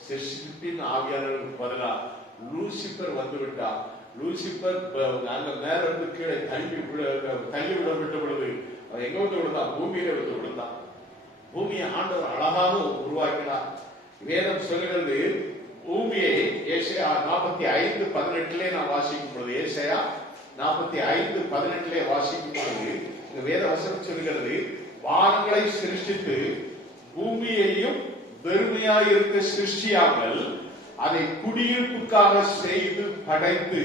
சிருஷ்டிப்பின் ஆவியானவருக்கு பதிலா லூசிபர் வந்து விட்டார். லூசிபர் அந்த மேல இருந்து கீழே தள்ளி விடப்பட்ட பொழுது அவன் எங்க வந்து விழுந்தான்? பூமியில வந்து விழுந்தான். பூமியை ஆண்டவர் அழகாக உருவாக்கினார். வேதம் சொல்கிறது, பூமியை ஏசாயா 45:18 நான் வாசிக்கும் பொழுது, ஏசாயா 45:18 வாசிக்கும் பொழுது இந்த வேத வசனம் சொல்கிறது, வானங்களை சிருஷ்டித்து பூமியையும் வெறுமையாயிருக்க சிருஷ்டியாமல் அதை குடியிருப்புக்காக செய்து படைத்து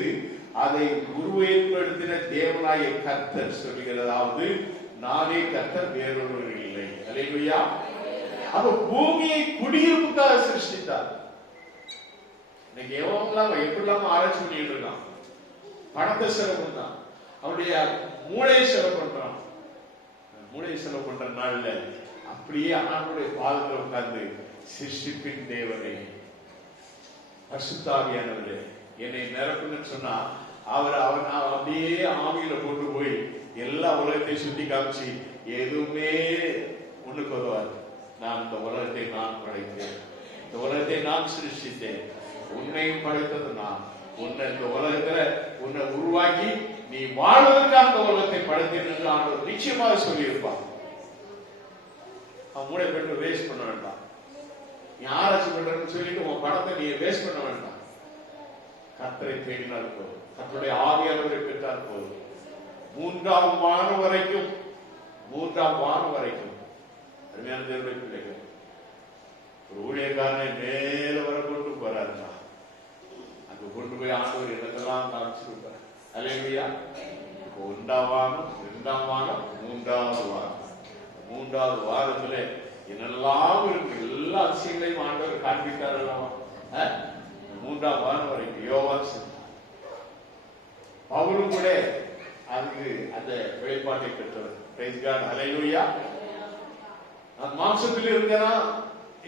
அதை உருவேற்படுத்தின தேவனாய கர்த்தர் சொல்கிறதாவது, நானே கர்த்தர், வேறொருவர் இல்லை. அல்லேலூயா. அப்ப பூமியை குடியிருப்புக்காக சிருஷ்டித்தார். இன்னைக்கு எவங்களாம் எப்படிலாம் ஆராய்ச்சி பண்ணிட்டு இருக்கான், பணத்தை செலவு பண்ணான், அவருடைய மூளையை செலவு பண்றான். மூளையை செலவு பண்ற நாள்ல அப்படியே ஆண்டுடைய பாதத்தில் உட்கார்ந்து, சிருஷ்டிப்பின் தேவனே, பரிசுத்த ஆவியானவரே என்னை நிரப்புன்னு சொன்னா அவர் அப்படியே ஆவியில கொண்டு போய் எல்லா உலகத்தையும் சுத்தி காமிச்சு எதுவுமே ஒண்ணுக்கு உதவாது. நான் இந்த உலகத்தை நான் படைத்தேன், இந்த உலகத்தை நான் சிருஷ்டித்தேன், உன்னையும் படைத்தது நான், உன்னை இந்த உலகத்துல உன்னை உருவாக்கி நீ வாழ்வதற்காக அந்த உலகத்தை படைத்தேன் என்று ஆண்டவர் நிச்சயமாக சொல்லியிருப்பான். அவன் மூளை பெற்று வேஸ்ட் பண்ண வேண்டாம். நீ ஆராய்ச்சி பண்றன்னு சொல்லிட்டு உன் படத்தை நீ வேஸ்ட் பண்ண வேண்டாம். கர்த்தரை தேடினால் போதும், கர்த்தருடைய ஆவியானவரை பெற்றால் போதும். மூன்றாம் வானம் வரைக்கும் அருமையான தேவனுடைய பிள்ளைகள், ஒரு ஊழியக்காரனை மேல வர கொண்டு போறாருன்னா அங்க கொண்டு போய் ஆண்டவர் என்னதெல்லாம் காமிச்சிருப்பார். அல்லேலூயா. ஒன்றாம் வானம், இரண்டாம் வானம், மூன்றாவது வாரம். மூன்றாவது வாரத்துல என்னெல்லாம் இருக்கு, எல்லா அதிசயங்களையும் ஆண்டவர் காண்பித்தார் அல்லவா. மூன்றாம் வாரம் வரைக்கும் யோவான் அவரும் கூட அங்கு அந்த வெளிப்பாட்டை பெற்றவர். Praise God. அல்லேலூயா. நான் மாம்சத்தில் இருந்தேனா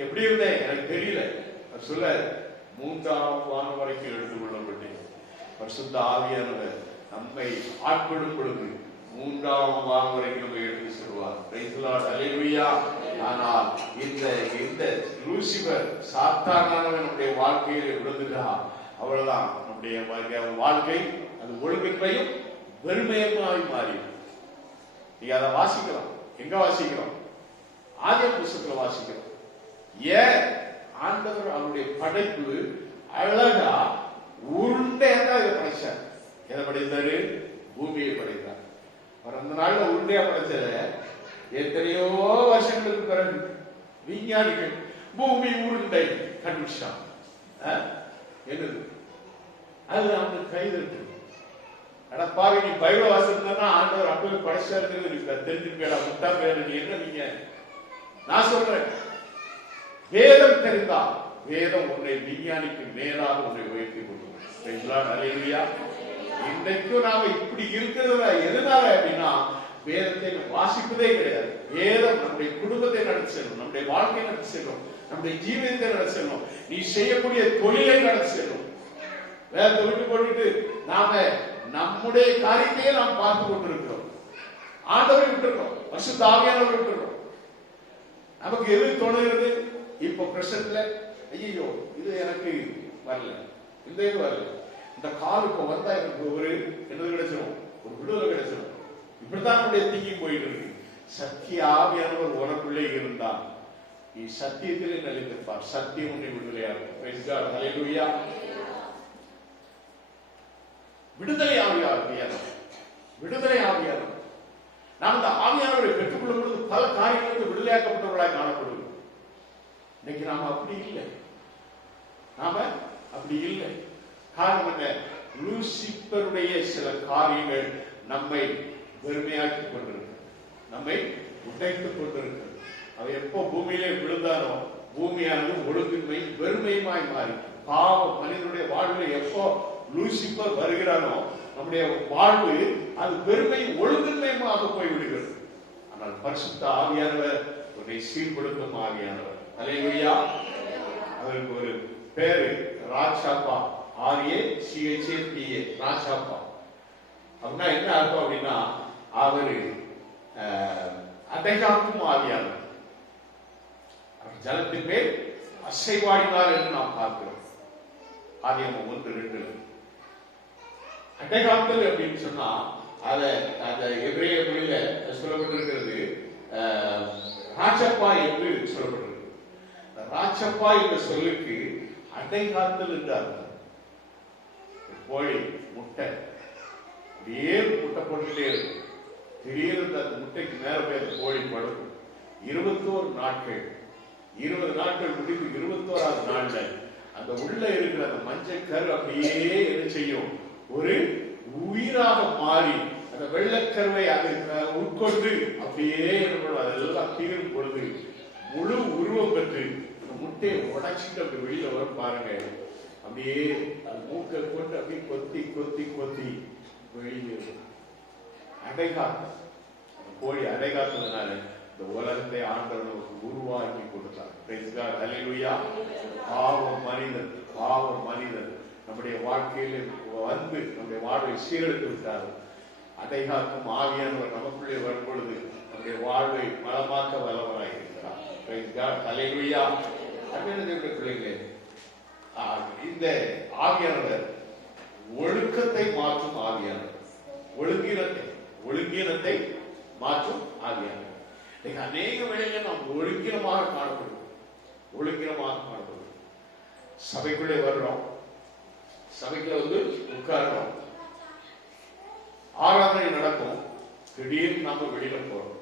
எப்படி இருந்தேன் எனக்கு தெரியல. சொல்ல மூன்றாம் வானம் வரைக்கும் எடுத்துக் கொள்ளப்பட்டேன். பரிசுத்த ஆவியானவர் நம்மை ஆட்படும் பொழுது மூன்றாம் வானம் வரைக்கும் நம்ம எடுத்து செல்வார். Praise Lord. அல்லேலூயா. ஆனால் இந்த லூசிபர் சாத்தானானவன் நம்முடைய வாழ்க்கையில விழுந்துட்டா அவ்வளவுதான், நம்முடைய வாழ்க்கை அது ஒழுங்கின்மையும் வெறுமையுமாய் மாறி. நீங்க அதை வாசிக்கலாம். எங்க வாசிக்கிறோம்? ஆதியாகம புத்தகத்துல வாசிக்கிறோம். ஏன் ஆண்டவர் அவருடைய படைப்பு அழகா உருண்டையா இதை படைச்சார். எதை படைத்தாரு? பூமியை படைத்தார். அவர் அந்த நாள்ல உருண்டையா படைச்சத எத்தனையோ வருஷங்களுக்கு பிறகு விஞ்ஞானிகள் பூமி உருண்டை கண்டுபிடிச்சான். என்னது அது? அவனுக்கு கைது. அடப்பாவி, நீ பைபிள் வாசிக்கிறதுனா ஆண்டவர் அப்பவே படைச்சா இருக்கிறது தெரிஞ்சுக்கா முட்டா பேரு. நீ என்ன நீங்க? நான் சொல்றேன், வேதம் தெரிந்தா வேதம் உன்னை விஞ்ஞானிக்கு மேலாக உன்னை உயர்த்தி கொள்ளும். அல்லேலூயா. இன்றைக்கும் நாம இப்படி இருக்கிறதா எதனால அப்படின்னா வேதத்தை வாசிப்பதே கிடையாது. வேதம் நம்முடைய குடும்பத்தை நடத்தி செல்லும், நம்முடைய வாழ்க்கையை நடத்தி செல்லும், நம்முடைய ஜீவிதத்தை நடத்தி செல்லும், நீ செய்யக்கூடிய தொழிலை நடத்தி செல்லும். வேதத்தை விட்டு போட்டுட்டு நாம நம்முடைய காரியத்தையே நாம் பார்த்து கொண்டிருக்கிறோம். ஆண்டவரை விட்டுறோம், பரிசுத்த ஆவியானவரை விட்டுறோம். நமக்கு எது தோணுகிறது இப்போ பிரசன்ட்ல? ஐயோ இது எனக்கு வரல, இந்த இது வரல, இந்த காலுக்கு வந்தா எனக்கு ஒரு என்னது கிடைச்சிடும், ஒரு விடுதலை கிடைச்சிடும். இப்படித்தான் நம்முடைய திங்கிங் போயிட்டு இருக்கு. சத்திய ஆவியானவர் உனக்குள்ளே இருந்தால் நீ சத்தியத்திலே நிலைத்திருப்பார். சத்தியம் உன்னை விடுதலையாகும். Price God. ஹல்லேலூயா. விடுதலை ஆவியானவர், விடுதலை ஆவியானவர். நாம் இந்த ஆவியானவரை பெற்றுக்கொள்ளும் பொழுது பல காரியங்களுக்கு விடுதலையாக்கப்பட்டவர்களாய் காணப்படுவோம். இன்னைக்கு நாம அப்படி இல்லை, காரணம் என்ன? லூசிபருடைய சில காரியங்கள் நம்மை வெறுமையாக்கி கொண்டிருக்கு, நம்மை உடைத்துக் கொண்டிருக்கு. அவ எப்போ பூமியிலே விழுந்தானோ பூமியானது ஒழுங்கின்மை வெறுமையுமாய் மாறி பாவம் மனிதனுடைய வாழ்வில் எப்போ லூசிபர் வருகிறானோ நம்முடைய வாழ்வு அது வெறுமை ஒழுங்கின்மையுமாக போய்விடுகிறது. ஆனால் பரிசுத்த ஆவியானவர் உன்னை சீர்படுத்தும் ஆவியானவர். அல்லேலூயா. அவருக்கு ஒரு பேரு ராஜாப்பா. RACHAPA, ராஜாப்பா. அப்படின்னா என்ன அர்த்தம் அப்படின்னா அவரு அடைகாக்கும் ஆவியானவர். ஜலத்தின் மேல் அசைவாடினார் என்று நாம் பார்க்கிறோம். ஆதியாகமம் 1:2. அடைகாத்தல் அப்படின்னு சொன்னா அந்த எபிரேய மொழியில சொல்லப்பட்டிருக்கிறது ராஜப்பா என்று சொல்லப்பட்டிருக்கு. ராஜப்பா என்ற சொல்லுக்கு அடைகாத்தல் என்று அர்த்தம். கோழி முட்டை அப்படியே முட்டை போட்டுட்டே இருக்கும். திடீர்னு அந்த முட்டைக்கு மேல போய் கோழி படுக்கும். 21 நாட்கள் 20 நாட்கள் முடிவு 21வது நாள்ல அந்த உள்ள இருக்கிற அந்த மஞ்சள் கரு அப்படியே என்ன செய்யும், ஒரு உயிராக மாறி அந்த வெள்ளக்கருவை அது உட்கொண்டு அப்படியே அதெல்லாம் தீரும் பொழுது முழு உருவம் பெற்று அந்த முட்டையை உடைச்சிட்டு அப்படி வெளியில வரும் பாருங்க. அப்படியே மூக்கை கொண்டு அப்படியே கொத்தி கொத்தி கொத்தி வெளியே அடைகாத்தம். கோழி அடைகாத்ததுனால இந்த உலகத்தை ஆண்டவர் உருவாக்கி கொடுத்தார். ஹல்லேலூயா. பாவ மனிதன் நம்முடைய வாழ்க்கையில வந்து நம்முடைய வாழ்வை சீரழித்து விட்டார். அடைகாக்கும் ஆவியானவர் நமக்குள்ளே வரும் பொழுது நம்முடைய வாழ்வை வளமாக்க வல்லவராய் இருக்கிறார். ஹல்லேலூயா. பிள்ளைங்களே, இந்த ஆவியானவர் ஒழுக்கத்தை மாற்றும் ஆவியானவர், ஒழுங்கீனத்தை மாற்றும் ஆவியானவர். அநேக வேளையில நாம் ஒழுங்கீனமாக காணப்படுவோம். சபைக்குள்ளே வர்றோம், சபைக்குள்ள வந்து உட்கார்றோம், ஆராதனை நடக்கும், திடீர்னு நாம வெளியில போறோம்.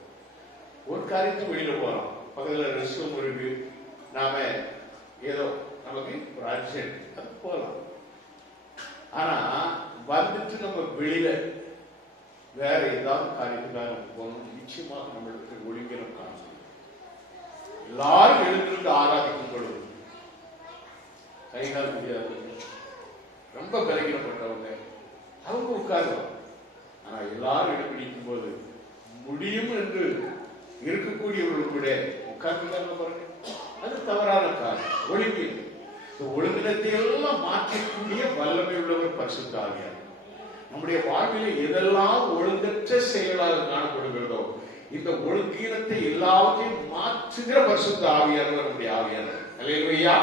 ஒரு காரியத்துக்கு வெளியில போறோம், பக்கத்துல ரெஸ்ட் ரூம் இருக்கு, நாம ஏதோ நமக்கு ஒரு அர்ஜென்ட் அது போகலாம். ஆனா வந்துட்டு நம்ம வெளியில வேற ஏதாவது காரியத்துக்காக போகணும், நிச்சயமாக நம்மளுக்கு ஒழுங்கினம் காண முடியும். எல்லாரும் எழுந்திருந்து ஆராதிக்கும் பொழுது கைகால் முடியாது, ரொம்ப பலகீனப்பட்டவங்க அவங்க உட்காருவாங்க. ஆனா எல்லாரும் எடுப்பிடிக்கும் போது முடியும் என்று இருக்கக்கூடியவர்கள் கூட உட்கார்ந்து பாருங்க, அது தவறான காரியம். ஒழுங்கினத்தை எல்லாம் மாற்றக்கூடிய வல்லமை உள்ளவர் பரிசுத்த ஆவியானவர். நம்முடைய வாழ்விலே எதெல்லாம் ஒழுங்கற்ற செயலாக காணப்படுகிறதோ இந்த ஒழுங்கீனத்தை எல்லாவற்றையும் மாற்றுகிற பரிசுத்த ஆவியானவர் நம்முடைய ஆவியானவர். அல்லேலூயா.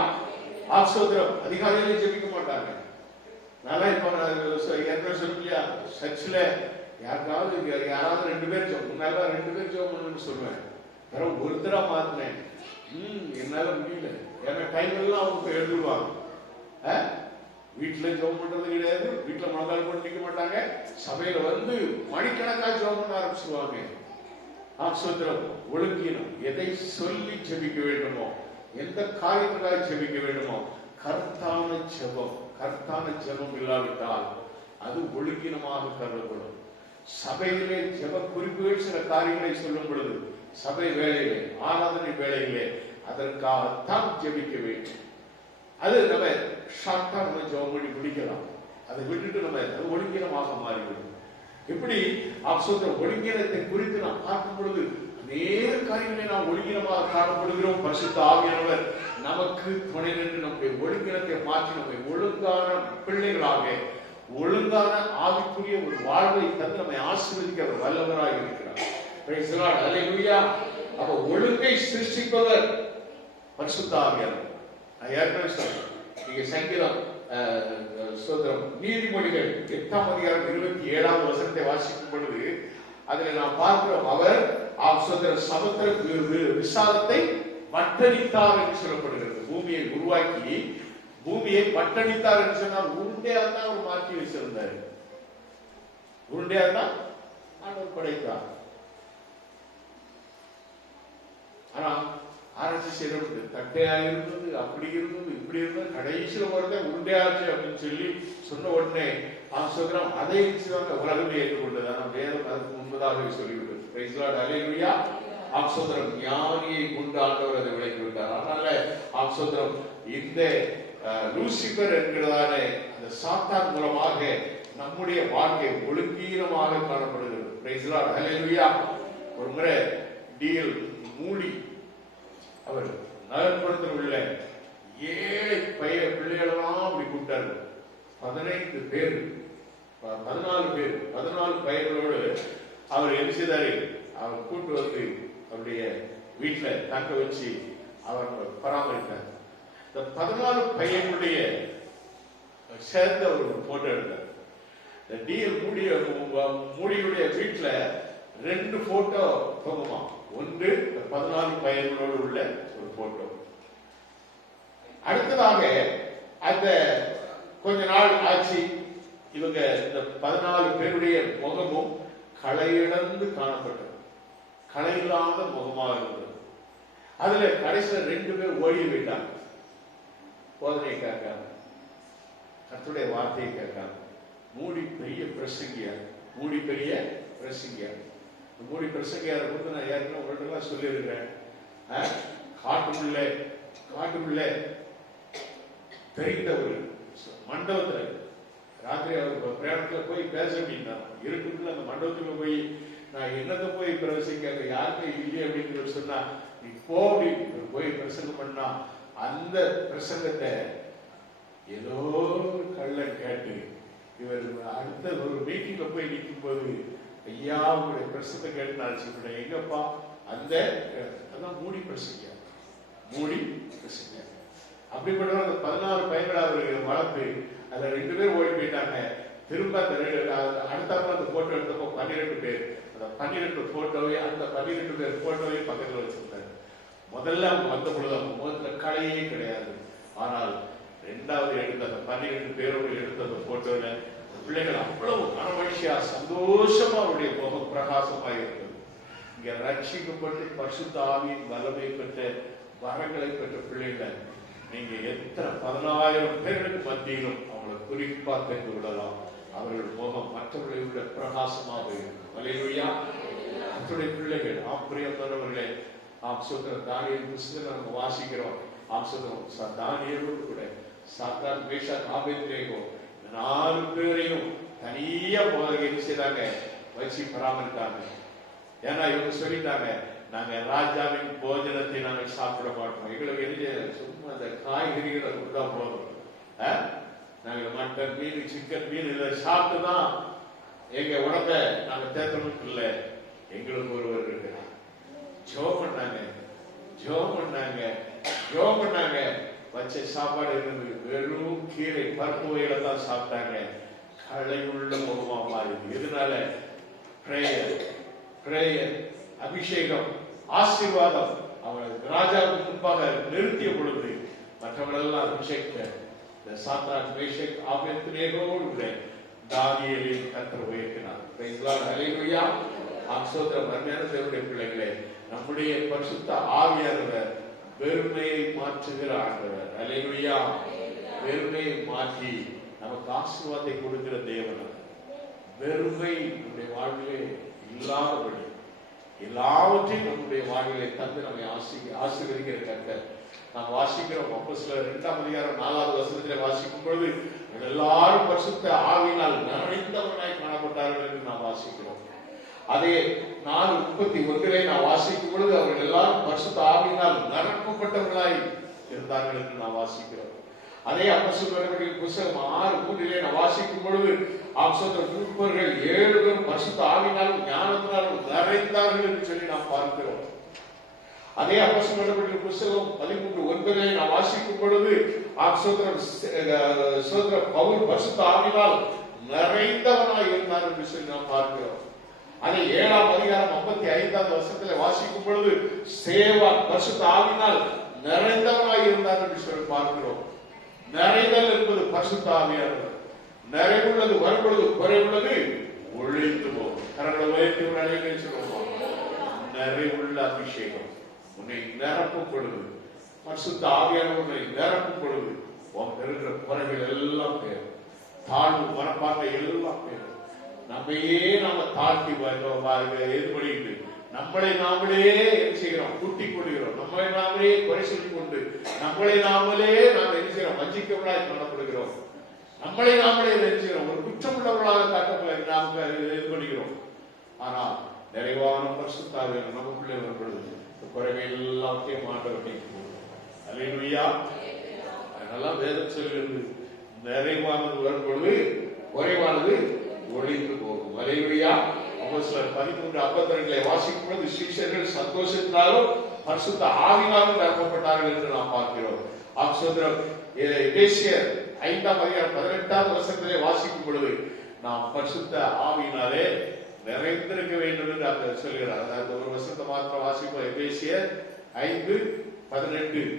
ஆசோதரம் அதிகாலையிலே ஜெபிக்க மாட்டாங்க. நல்லா இப்ப ஏற்கனவே சொல்லியா, சர்ச்சில் யாராவது 2 பேர் முன்னால 2 பேர் ஜெபம் பண்ணணும்னு சொல்லுவேன். வேற ஒருத்தரா மாத்தினேன், என்னால முடியல, ஏன்னா டைம் எல்லாம் அவங்க எழுதுவாங்க. வீட்டுல ஜெபம் பண்றது கிடையாது, வீட்டுல முழங்கால் போட்டு நிக்க மாட்டாங்க, சபையில வந்து மணிக்கணக்கா ஜெபம் பண்ண ஆரம்பிச்சுடுவாங்க. ஆசோதரம் ஒழுங்கினம். எதை சொல்லி ஜெபிக்க வேண்டுமோ, எந்த காரியத்துக்காக ஜெபிக்க வேண்டுமோ, கர்த்தான ஜெபம் இல்லாவிட்டால் அது ஒழுங்கினமாக கருதப்படும். சபையிலே ஜெப குறிப்புகள் சில காரியங்களை சொல்லும் பொழுது சபை வேளையிலே, ஆராதனை வேளையிலே அதற்காகத்தான் ஜெபிக்க வேண்டும். அது நம்ம ஷார்ட்டா நம்ம ஜெபம் பண்ணி முடிக்கலாம். அதை விட்டுட்டு நம்ம அது ஒழுங்கினமாக மாறிவிடும். இப்படி ஆசோதரம் ஒழுங்கினத்தை குறித்து நாம் பார்க்கும் பொழுது நேர காரியங்களை நாம் ஒழுங்கினமாக காணப்படுகிறோம். பரிசுத்த ஆவியானவர் நமக்கு துணை நின்று நம்முடைய ஒழுங்கினத்தை மாற்றி நம்மை ஒழுங்கான பிள்ளைகளாக, ஒழுங்கான ஆவிக்குரிய ஒரு வாழ்வை தந்து நம்மை ஆசீர்வதிக்க அவர் வல்லவராக இருக்கிறார். Praise the Lord. ஹல்லேலூயா. அப்ப ஒழுங்கை சிருஷ்டிப்பவர் பரிசுத்த ஆவியானவர். நான் ஏற்கனவே சொன்னேன், நீங்க சங்கீதம் நீதிமொழிகள் 8ஆம் அதிகாரம் 27ஆவது வசனத்தை வாசிக்கும் பொழுது அதில் நாம் பார்க்கிறோம், அவர் சமுத்திர விசாலத்தை வட்டடித்தார் என்று சொல்லப்படுகிறது. பூமியை உருவாக்கி பூமியை வட்டடித்தார் என்று சொன்னால் உருண்டையா தான் அவர் மாற்றி வச்சிருந்தார். உருண்டையா தான் ஆண்டவர் படைத்தார். ஆனா ஆராய்ச்சி செய்யறது தட்டையா இருந்தது, அப்படி இருந்தது, இப்படி இருந்தது, கடைசியில வரத உருண்டையாச்சு அப்படின்னு சொல்லி சொன்ன உடனே சொல்றோம், அதை உலகமே ஏற்றுக்கொண்டது. ஆனால் வேதம் அதுக்கு முன்பதாகவே சொல்லிவிட்டது. Price the Lord. ஹல்லேலூயா. ஆசோதரம் ஞானியை கொண்டு ஆண்டவர் அதை விளக்கி விட்டார். அதனால ஆசோதரம் இந்த லூசிபர் என்கிறதான அந்த சாத்தான் மூலமாக நம்முடைய வாழ்க்கை ஒழுங்கீனமாக காணப்படுகிறது. Praise the Lord. ஹல்லேலூயா. ஒரு முறை டிஎல் மூடி அவர் நகர்ப்புறத்தில் உள்ள 7 பிள்ளைகளெல்லாம் அப்படி கூப்பிட்டாரு. 14 பேர் 14 பையர்களோடு அவர் என்ன செய்தாரு, அவர் கூட்டு வந்து அவருடைய வீட்டுல தங்க வச்சு அவர் பராமரித்தார். இந்த 14 பையனுடைய சேர்ந்து அவர் போட்டோ எடுத்தார். இந்த டிஎல் மூடியுடைய வீட்டுல 2 போட்டோ தொங்குமா. ஒன்று 14 பையன்களோடு உள்ள ஒரு போட்டோ. அடுத்ததாக அந்த கொஞ்ச நாள் ஆட்சி இவங்க இந்த 14 பேருடைய முகமும் களையிழந்து காணப்பட்டது. களையில்லாத முகமாக இருந்தது. அதுல கடைசியில் 2 பேர் ஓடி போயிட்டாங்க. போதனையை கேட்காம, கர்த்தருடைய வார்த்தையை கேட்காம, மூடி பெரிய பிரசங்கியார். மூடி பெரிய பிரசங்கியார். மூடி பிரசங்கியார் வந்து நான் ஏற்கனவே உங்கள்கிட்ட சொல்லியிருக்கிறேன். காட்டுக்குள்ளே தெரிந்த ஒரு மண்டபத்துல ராத்திரி அவர் பிரயாணத்துல போய் பேச அப்படின்னா இருக்குள்ள அந்த மண்டபத்துல போய் நான் என்னத்தை போய் பிரவசிக்க யாருமே இல்லையே அப்படின்னு சொன்னா, நீ போ அப்படின்னு போய் பிரசங்கம் பண்ணா அந்த பிரசங்கத்தை ஏதோ கள்ளன் கேட்டு இவர் அடுத்த ஒரு மீட்டிங்ல போய் நிற்கும் போது, ஐயா உங்களுடைய பிரசங்கத்தை கேட்டு நான் சொல்றேன், எங்கப்பா அந்த அதான் மூடி பிரசங்க. மூடி பிரசங்க. அப்படிப்பட்ட அந்த 14 பையன்களை அவர்கள் வளர்த்து அதுல 2 பேர் ஓடி போயிட்டாங்க. திரும்ப அடுத்த அந்த போட்டோ எடுத்தப்போ 12 பேர். அந்த 12 போட்டோவை அந்த 12 பேர் போட்டோவையும் பக்கத்தில் வச்சிருந்தாரு. முதல்ல அவங்க வந்த பொழுது அவங்க முகத்துல கலையே கிடையாது. ஆனால் 2வது எடுத்த அந்த 12 பேரோடு எடுத்த அந்த போட்டோல பிள்ளைகள் அவ்வளவு மனமகிழ்ச்சியா சந்தோஷமா அவருடைய முகம் பிரகாசமாக இருக்கிறது. இங்க ரட்சிக்கப்பட்டு பரிசுத்த ஆவியின் வல்லமை பெற்ற வரங்களை பெற்ற பிள்ளைகள் நீங்க எத்தனை 14,000 பேர்களுக்கு மத்தியிலும் அவங்களை குறிப்பா தெரிந்து விடலாம். அவர்கள் முகம் மற்றவர்களை விட பிரகாசமாக இருக்கும். அல்லேலூயா. அத்துடைய பிள்ளைகள் ஆம்பிரியவர்களே, சோதரன் தானியேல் புத்தகத்தை நம்ம வாசிக்கிறோம். சோதரன் தானியேலோடு கூட சாத்ராக் மேஷாக் ஆபேத்நேகோ 4 பேரையும் தனியா போதகை செய்தாங்க, வச்சு பராமரித்தாங்க. ஏன்னா இவங்க சொல்லிட்டாங்க, நாங்க ராஜாவின் போஜனத்தை நாங்க சாப்பிட மாட்டோம், எங்களுக்கு எரிய சும்மா அந்த காய்கறிகளை கொடுத்தா போதும், நாங்க மட்டன் மீன் சிக்கன் மீன் இதை சாப்பிட்டுதான் எங்க உடம்ப நாங்க தேர்த்தணும் இல்லை. எங்களுக்கு ஒருவர் இருக்கிறார். ஜெபம் பண்ணாங்க. வச்ச சாப்பாடு இருந்தது, வெறும் கீரை பருப்பு வகைகளை தான் சாப்பிட்டாங்க. களையுள்ள முகமா மாறிது. எதனால? பிரேயர், அபிஷேகம், ஆசீர்வாதம். அவர்கள் ராஜாவுக்கு முன்பாக நிறுத்திய பொழுது மற்றவர்களெல்லாம் அபிஷேக சாத்ராக் மேஷாக் ஆபேத்நேகோடு தானியேலின் கர்த்தர் உயர்த்தினார். Praise the Lord. ஹல்லேலூயா. சோதரம் அருமையான தேவனுடைய பிள்ளைகளே, நம்முடைய பரிசுத்த ஆவியானவர் வெறுமையை மாற்றுகிற ஆண்டவர். ஹல்லேலூயா. வெறுமையை மாற்றி நமக்கு ஆசீர்வாதத்தை கொடுக்கிற தேவன். வெறுமை நம்முடைய வாழ்விலே இல்லாதபடி எல்லாவற்றையும் நம்முடைய வாழ்விலே தந்து நம்மை ஆசீர்வதிக்கிற கர்த்தர். நாம் வாசிக்கிறோம். அப்போஸ்தலர் 2ஆம் அதிகாரம் 4வது வசனத்திலே வாசிக்கும் பொழுது எல்லாரும் பரிசுத்த ஆவியினால் நிறைந்தவர்களாய் காணப்பட்டார்கள் என்று நாம் வாசிக்கிறோம். அதே 4:31 நாம் வாசிக்கும் பொழுது அவர்கள் எல்லாரும் பரிசுத்த ஆவியினால் நிரப்பப்பட்டவர்களாய் இருந்தார்கள் என்று நாம் வாசிக்கிறோம். அதே அப்போஸ்தலர்களுடைய புத்தகம் 6:3 நாம் வாசிக்கும் பொழுது மூப்பர்கள் 7 பேரும் பரிசுத்த ஆவியினாலும் ஞானத்தினாலும் நிறைந்தார்கள் என்று சொல்லி நாம் பார்க்கிறோம். அதே அப்போஸ்தலர்களுடைய புத்தகம் 13:9 நாம் வாசிக்கும் பொழுது பவுல் பரிசுத்த ஆவியினால் நிறைந்தவனாய் இருந்தார் என்று சொல்லி நாம் பார்க்கிறோம். அதே 7ஆம் அதிகாரம் 55வது வசனத்திலே வாசிக்கும் பொழுது சேவா பரிசுத்த ஆவியினால் நிறைந்தவனாய் இருந்தார் என்று சொல்லி பார்க்கிறோம். நிறைதல் என்பது பரிசுத்த ஆவியானவர். நிறைவுள்ளது வரும்பொழுது குறைவுள்ளது ஒழிந்து போகும். கரங்களை உயர்த்தி ஒரு அழைக்க சொல்லுவோம். நிறைவுள்ள அபிஷேகம் உன்னை நிரப்பும் பொழுது, பரிசுத்த ஆவியானவர் உன்னை நிரப்பும் பொழுது உனக்கு இருக்கிற குறைகள் எல்லாம் பேரும், தாழ்வு மனப்பான்மை எல்லாம் பேரும். நம்மையே நாம தாழ்த்தி இது பண்ணிட்டு நம்மளை நாமளே என்ன செய்கிறோம்? கூட்டி கொள்கிறோம். நம்மளை நாமளே குறை சொல்லிக் கொண்டு நம்மளை நாமளே நாம் என்ன செய்யறோம்? வஞ்சிக்கவர்களாக காணப்படுகிறோம். நம்மளை நாமளே நினைச்சுக்கிறோம், ஒரு குற்றமுள்ளவர்களாக காட்ட நாம் இது பண்ணிக்கிறோம். ஆனால் நிறைவான பரிசுத்த ஆவியானவர் நமக்குள்ளே வரும்பொழுது குறைவை எல்லாத்தையும் ஆண்டவர் நீக்கி போடுவோம். அல்லேலூயா. அதெல்லாம் வேதம் சொல்கிறது, நிறைவானது வரும்பொழுது குறைவானது ஒழிந்து போகும். அல்லேலூயா. அப்போஸ்தலர் 13:52 வாசிக்கும் பொழுது சீஷர்கள் சந்தோஷத்தினாலும் பரிசுத்த ஆவியினாலும் நிரப்பப்பட்டார்கள் என்று நாம் பார்க்கிறோம். எபேசியர் 5ஆம் அதிகாரம் 18வது வசனத்திலே வாசிக்கும் பொழுது நாம் பரிசுத்த ஆவியினாலே நிறைந்திருக்க வேண்டும் என்று அந்த சொல்கிறார். அதாவது ஒரு வசனத்தை மாத்திரம் வாசிப்போம். எபேசியர் 5:18.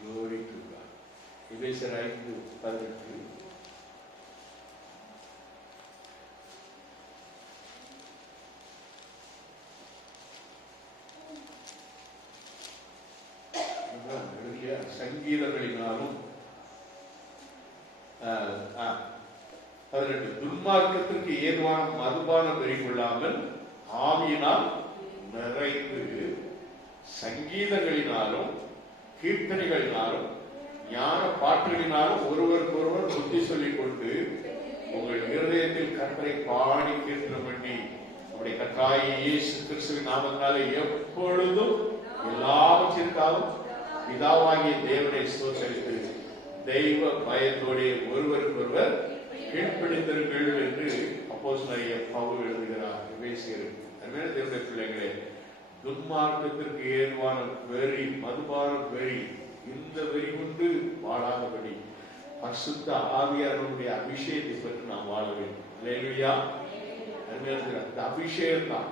Glory to God. எபேசியர் 5:18. சங்கீதங்களினாலும் 18 துன்மார்க்கத்திற்கு ஏதுவான மதுபானம் வெறிகொள்ளாமல் ஆவியினால் நிறைந்து சங்கீதங்களினாலும் கீர்த்தனைகளினாலும் ஞான பாட்டுகளினாலும் ஒருவருக்கொருவர் புத்தி சொல்லிக் கொண்டு உங்கள் இருதயத்தில் கர்த்தரை பாடி கீர்த்தனம் பண்ணி நம்முடைய கர்த்தராகிய இயேசு கிறிஸ்துவின் நாமத்தினாலே எப்பொழுதும் எல்லாவற்றிற்காகவும் பிதாவாகிய தேவனை ஸ்தோத்தரித்து தெய்வ பயத்தோடு ஒருவருக்கொருவர் கீழ்ப்படிந்திருங்கள் என்று அப்போஸ்தலனாகிய பவுல் எழுதுகிறார். தேவனுடைய பிள்ளைகளே, துன்மார்க்கத்திற்கு ஏதுவான வெறி, மதுபான வெறி, இந்த வெறி கொண்டு வாழாதபடி பரிசுத்த ஆவியானவருடைய அபிஷேகத்தை பற்றி நாம் வாழ வேண்டும். அல்லேலூயா. அந்த அபிஷேகம் தான்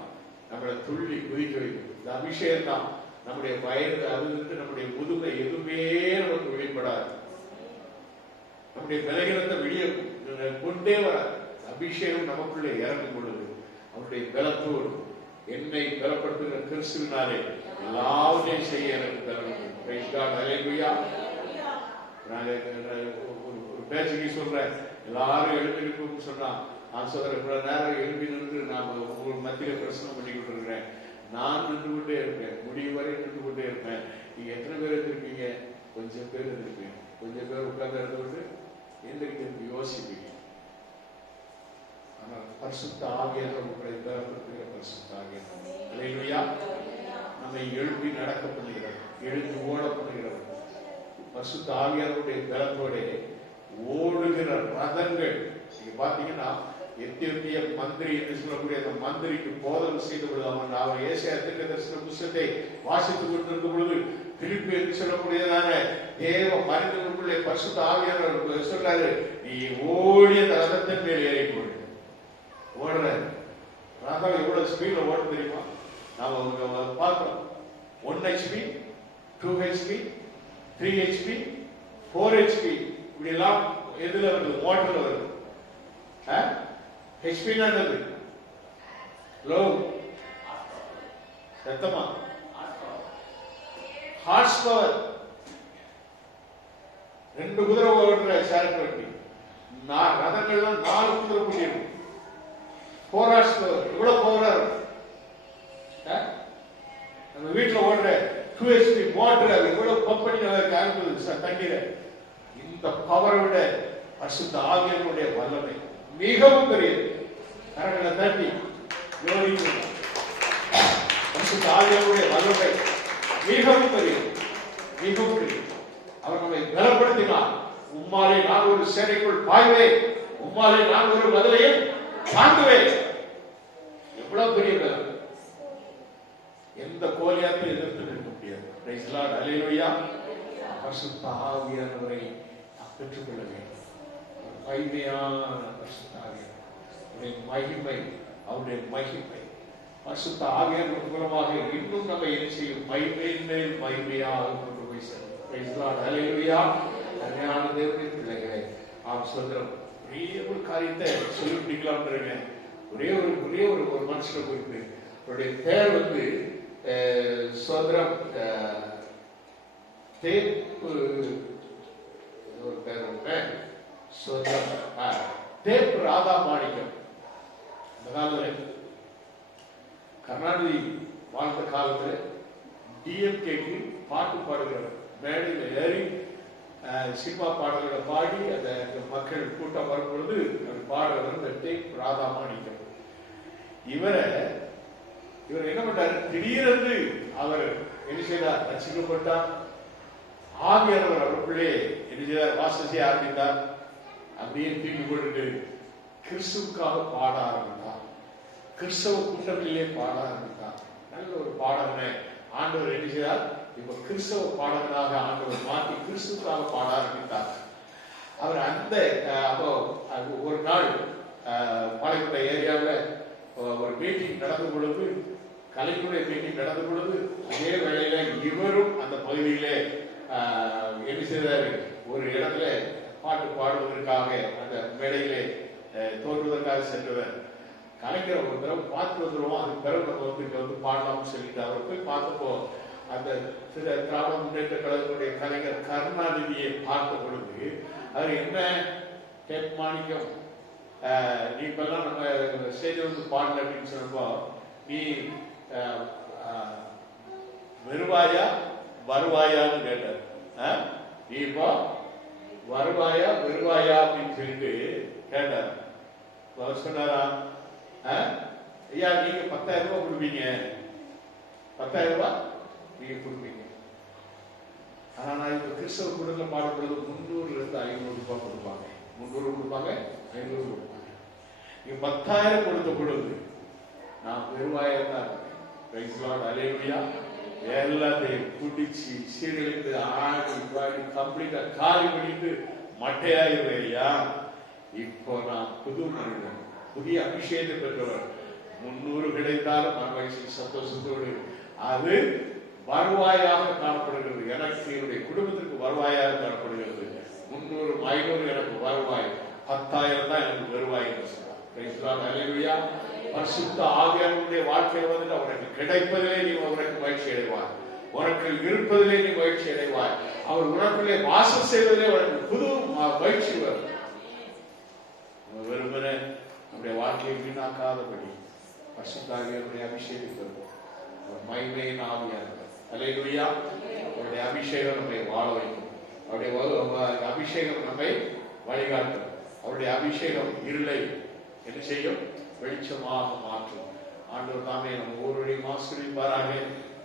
நம்மளை துள்ளி குதிக்க வைக்கும். இந்த அபிஷேகம் தான் நம்முடைய வயது அழுது நம்முடைய முதுமை எதுவுமே நமக்கு வெளிப்படாது. நம்முடைய பலகீனத்தை வெளியே கொண்டே வராது. அபிஷேகம் நமக்குள்ளே இறங்கும் பொழுது அவருடைய பலத்தோடு என்னை பலப்படுத்துகிற கிறிஸ்துவினாலே எல்லாவற்றையும் செய்ய எனக்கு பலன். ஒரு பேச்சுக்கு சொல்றேன், எல்லாரும் எழுப்பின்னு சொன்னா நான் சொல்றேன், இவ்வளவு நேரம் எழுப்பி நின்று நான் உங்களுக்கு மத்தியில பிரச்சனை பண்ணி கொண்டு இருக்கிறேன். நான் நின்று கொண்டே இருப்பேன், முடிவு வரை நின்று கொண்டே இருப்பேன். நீங்க எத்தனை பேர் இருந்திருப்பீங்க? கொஞ்சம் பேர் இருந்திருப்பீங்க. கொஞ்சம் பேர் உட்கார்ந்து இருந்து எந்திரிக்க யோசிப்பீங்க. ஆனால் பரிசுத்த ஆவியானவர் உங்களை பலப்படுத்துகிற பரிசுத்த ஆவியானவர் அல்லேலூயா நம்மை எழுப்பி நடக்க பண்ணுகிறார், எழுந்து ஓட பண்ணுகிறார். பரிசுத்த ஆவியானவருடைய பலத்தோட ஓடுகிற ரதங்கள். நீங்க பாத்தீங்கன்னா எத்தியோப்பிய மந்திரி என்று சொல்லக்கூடிய அந்த மந்திரிக்கு போதனை செய்து விடுவாங்க. அவர் ஏசாயா தீர்க்கதரிசன புத்தகத்தை வாசித்துக் கொண்டிருக்கும் பொழுது பிலிப்பு என்று சொல்லக்கூடியதான தேவ மனிதனுக்குள்ளே பரிசுத்த ஆவியானவர் சொல்றாரு, நீ ஓடிய அந்த ரதத்தின் மேல் ஏறி போடு. ஓடுற ரதம் எவ்வளவு ஸ்பீட்ல ஓடும் தெரியுமா? நாம பார்க்கிறோம். 1 HP, 2 HP, 3 HP, 4 HP இப்படி எல்லாம் எதுல வருது? மோட்டர்ல வருது. HP என்னது? லோ சத்தமா ஹார்ஸ் பவர். 2 குதிரை ஓடுற சேரட் வண்டி. ரதங்கள்லாம் 4 குதிரை கூட்டிடும். 4 ஹார்ஸ் பவர். இவ்வளவு பவரா இருக்கும். நம்ம வீட்டுல ஓடுற 2 HP மோட்டர் இவ்வளவு பம்ப் பண்ணி காண்பது தண்ணீர. இந்த பவரை விட பரிசுத்த ஆவியானவருடைய வல்லமை மிகவும் பெரியது. கரங்களை தட்டி பரிசுத்த ஆவியானவருடைய வல்லமை மிகவும் பெரியது, மிகவும் பெரியது. அவர் நம்மை பலப்படுத்தினார். உம்மாலே நான் ஒரு சேனைக்குள் பாய்வேன், உம்மாலே நான் ஒரு மதிலையும் தாண்டுவேன். எவ்வளவு பெரிய பலம்! எந்த கோலியாத்தையும் எதிர்த்து நிற்க முடியாது. Praise the Lord. அல்லேலூயா. பரிசுத்த ஆவியானவரை பெற்றுக்கொள்ள வேண்டும். மகிமையான பரிசுத்த ஆவியானவருடைய மகிமை, அவருடைய மகிமை பரிசுத்த ஆவியானவர் மூலமாக இன்னும் நம்ம என்ன செய்யும்? மகிமையின் மேல் மகிமையாக கொண்டு போய் செல்லும். Praise the Lord. அல்லேலூயா. அருமையான தேவனுடைய பிள்ளைகளே, ஆம் சுதந்திரம் ஒரே ஒரு காரியத்தை சொல்லி முடிக்கலாம்ன்றீங்க. ஒரே ஒரு மனுஷனை குறிப்பு. அவருடைய பெயர் வந்து சுதந்திரம் தேப்பு ஒரு பேர் சுதந்திரம் தேப்பு ராதா மாணிக்கம். அந்த காலத்தில் கருணாநிதி வாழ்ந்த காலத்தில் டிஎம்கேக்கு பாட்டு பாடுகிறார். மேடையில் ஏறி சினிமா பாடல்களை பாடி அந்த மக்கள் கூட்டம் வரும்பொழுது பாடுறவர் தேப்பு ராதா மாணிக்கம். இவர் என்ன பண்றாரு? திடீரென்று அவர் என்ன செய்தார்? ரசிக்கப்பட்டார். ஆவியானவர் அவருக்குள்ளே என்ன செய்தார்? வாசம் செய்ய ஆரம்பித்தார். அப்படியே தூக்கி போட்டுட்டு கிறிஸ்துவுக்காக பாட ஆரம்பித்தார். கிறிஸ்தவ கூட்டங்களிலே பாட ஆரம்பித்தார். நல்ல ஒரு பாடகனை ஆண்டவர் என்ன செய்தார்? இப்ப கிறிஸ்தவ பாடகனாக ஆண்டவர் மாற்றி கிறிஸ்துவுக்காக பாட ஆரம்பித்தார். அவர் அந்த ஒரு நாள் பாளையங்கோட்டை ஏரியாவில் ஒரு மீட்டிங் நடந்த பொழுது, கலைஞருடைய மீட்டிங் நடந்த பொழுது, அதே வேளையில இவரும் அந்த பகுதியிலே என்ன செய்தாரு? ஒரு இடத்துல பாட்டு பாடுவதற்காக அந்த மேடையிலே தோன்றுவதற்காக சென்றவர். கலைஞர் ஒரு தடவை பார்த்து வந்துடுவோம், அதுக்கு பிறகு நம்ம வந்து பாடலாம்னு சொல்லிட்டு அவர் போய் பார்த்தப்போ அந்த திராவிட முன்னேற்ற கழகத்துடைய கலைஞர் கருணாநிதியை பார்த்த பொழுது அவர் என்ன மாணிக்கம், நீ இப்பெல்லாம் நம்ம ஸ்டேஜ் வந்து பாடல அப்படின்னு சொன்னப்போ, நீ வருவாயா வருவாயான்னு கேட்டார். நீ இப்போ வருவாயா வருவாயா அப்படின்னு சொல்லிட்டு கேட்டார். சொன்னாரா, ஐயா நீங்க 10,000 ரூபாய் கொடுப்பீங்க, 10,000 ரூபாய் நீங்க கொடுப்பீங்க. ஆனா நான் இப்ப கிறிஸ்தவ குடும்பத்துல பாடப்படுறது 300 இருந்து 500 ரூபாய் கொடுப்பாங்க, 300 கொடுப்பாங்க, 500 கொடுப்பாங்க. நீங்க 10,000 கொடுத்த பொழுது நான் வருவாயா தான் இருக்கேன். அல்லேலூயா. எல்லாத்தையும் குடிச்சு சீரழித்து ஆடி பாடி கம்ப்ளீட்டா காலி பண்ணிட்டு மட்டையாயிருவையா. இப்போ நான் புது மனிதன், புதிய அபிஷேகத்தை பெற்றவர். 300 கிடைத்தாலும் மனமகிழ்ச்சி சந்தோஷத்தோடு அது வருவாயாக காணப்படுகிறது. எனக்கு என்னுடைய குடும்பத்திற்கு வருவாயாக காணப்படுகிறது. 300 500 எனக்கு வருவாய், 10,000 தான் எனக்கு வருவாய் என்று சொன்னார். அல்லேலூயா. பரிசுத்த ஆவியானவருடைய வாழ்க்கையில் வந்து அவருக்கு கிடைப்பதிலே நீ அவருக்கு மகிழ்ச்சி அடைவாய், உனக்கு இருப்பதிலே நீ மகிழ்ச்சி அடைவாய், அவர் உனக்குள்ளே வாசம் செய்வதிலே உனக்கு புது மகிழ்ச்சி வரும். வெறுமன நம்முடைய வாழ்க்கையை வீணாக்காதபடி பரிசுத்த ஆவியானவருடைய அபிஷேகம் மகிமையின் ஆவியானவர். அல்லேலூயா. அவருடைய அபிஷேகம் நம்மை வாழ வைக்கும், அவருடைய அபிஷேகம் நம்மை வழிகாட்டும், அவருடைய அபிஷேகம் இருளை என்ன செய்யும், வெளிச்சமாக மாற்றும். ஆண்டவர் தாமே நம்ம ஒவ்வொருவரையும் ஆசீர்வதிப்பாராக.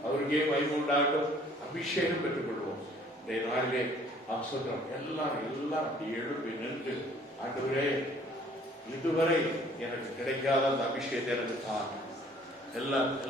அவருக்கே மகிமை உண்டாகட்டும். அபிஷேகம் பெற்றுக் கொள்வோம். இந்த நாளிலே நாம் சொல்றோம், எல்லாரும் அப்படி எழுப்பி நின்று, ஆண்டவரே இதுவரை எனக்கு கிடைக்காத அந்த அபிஷேகத்தை எனக்கு தான் எல்லாம்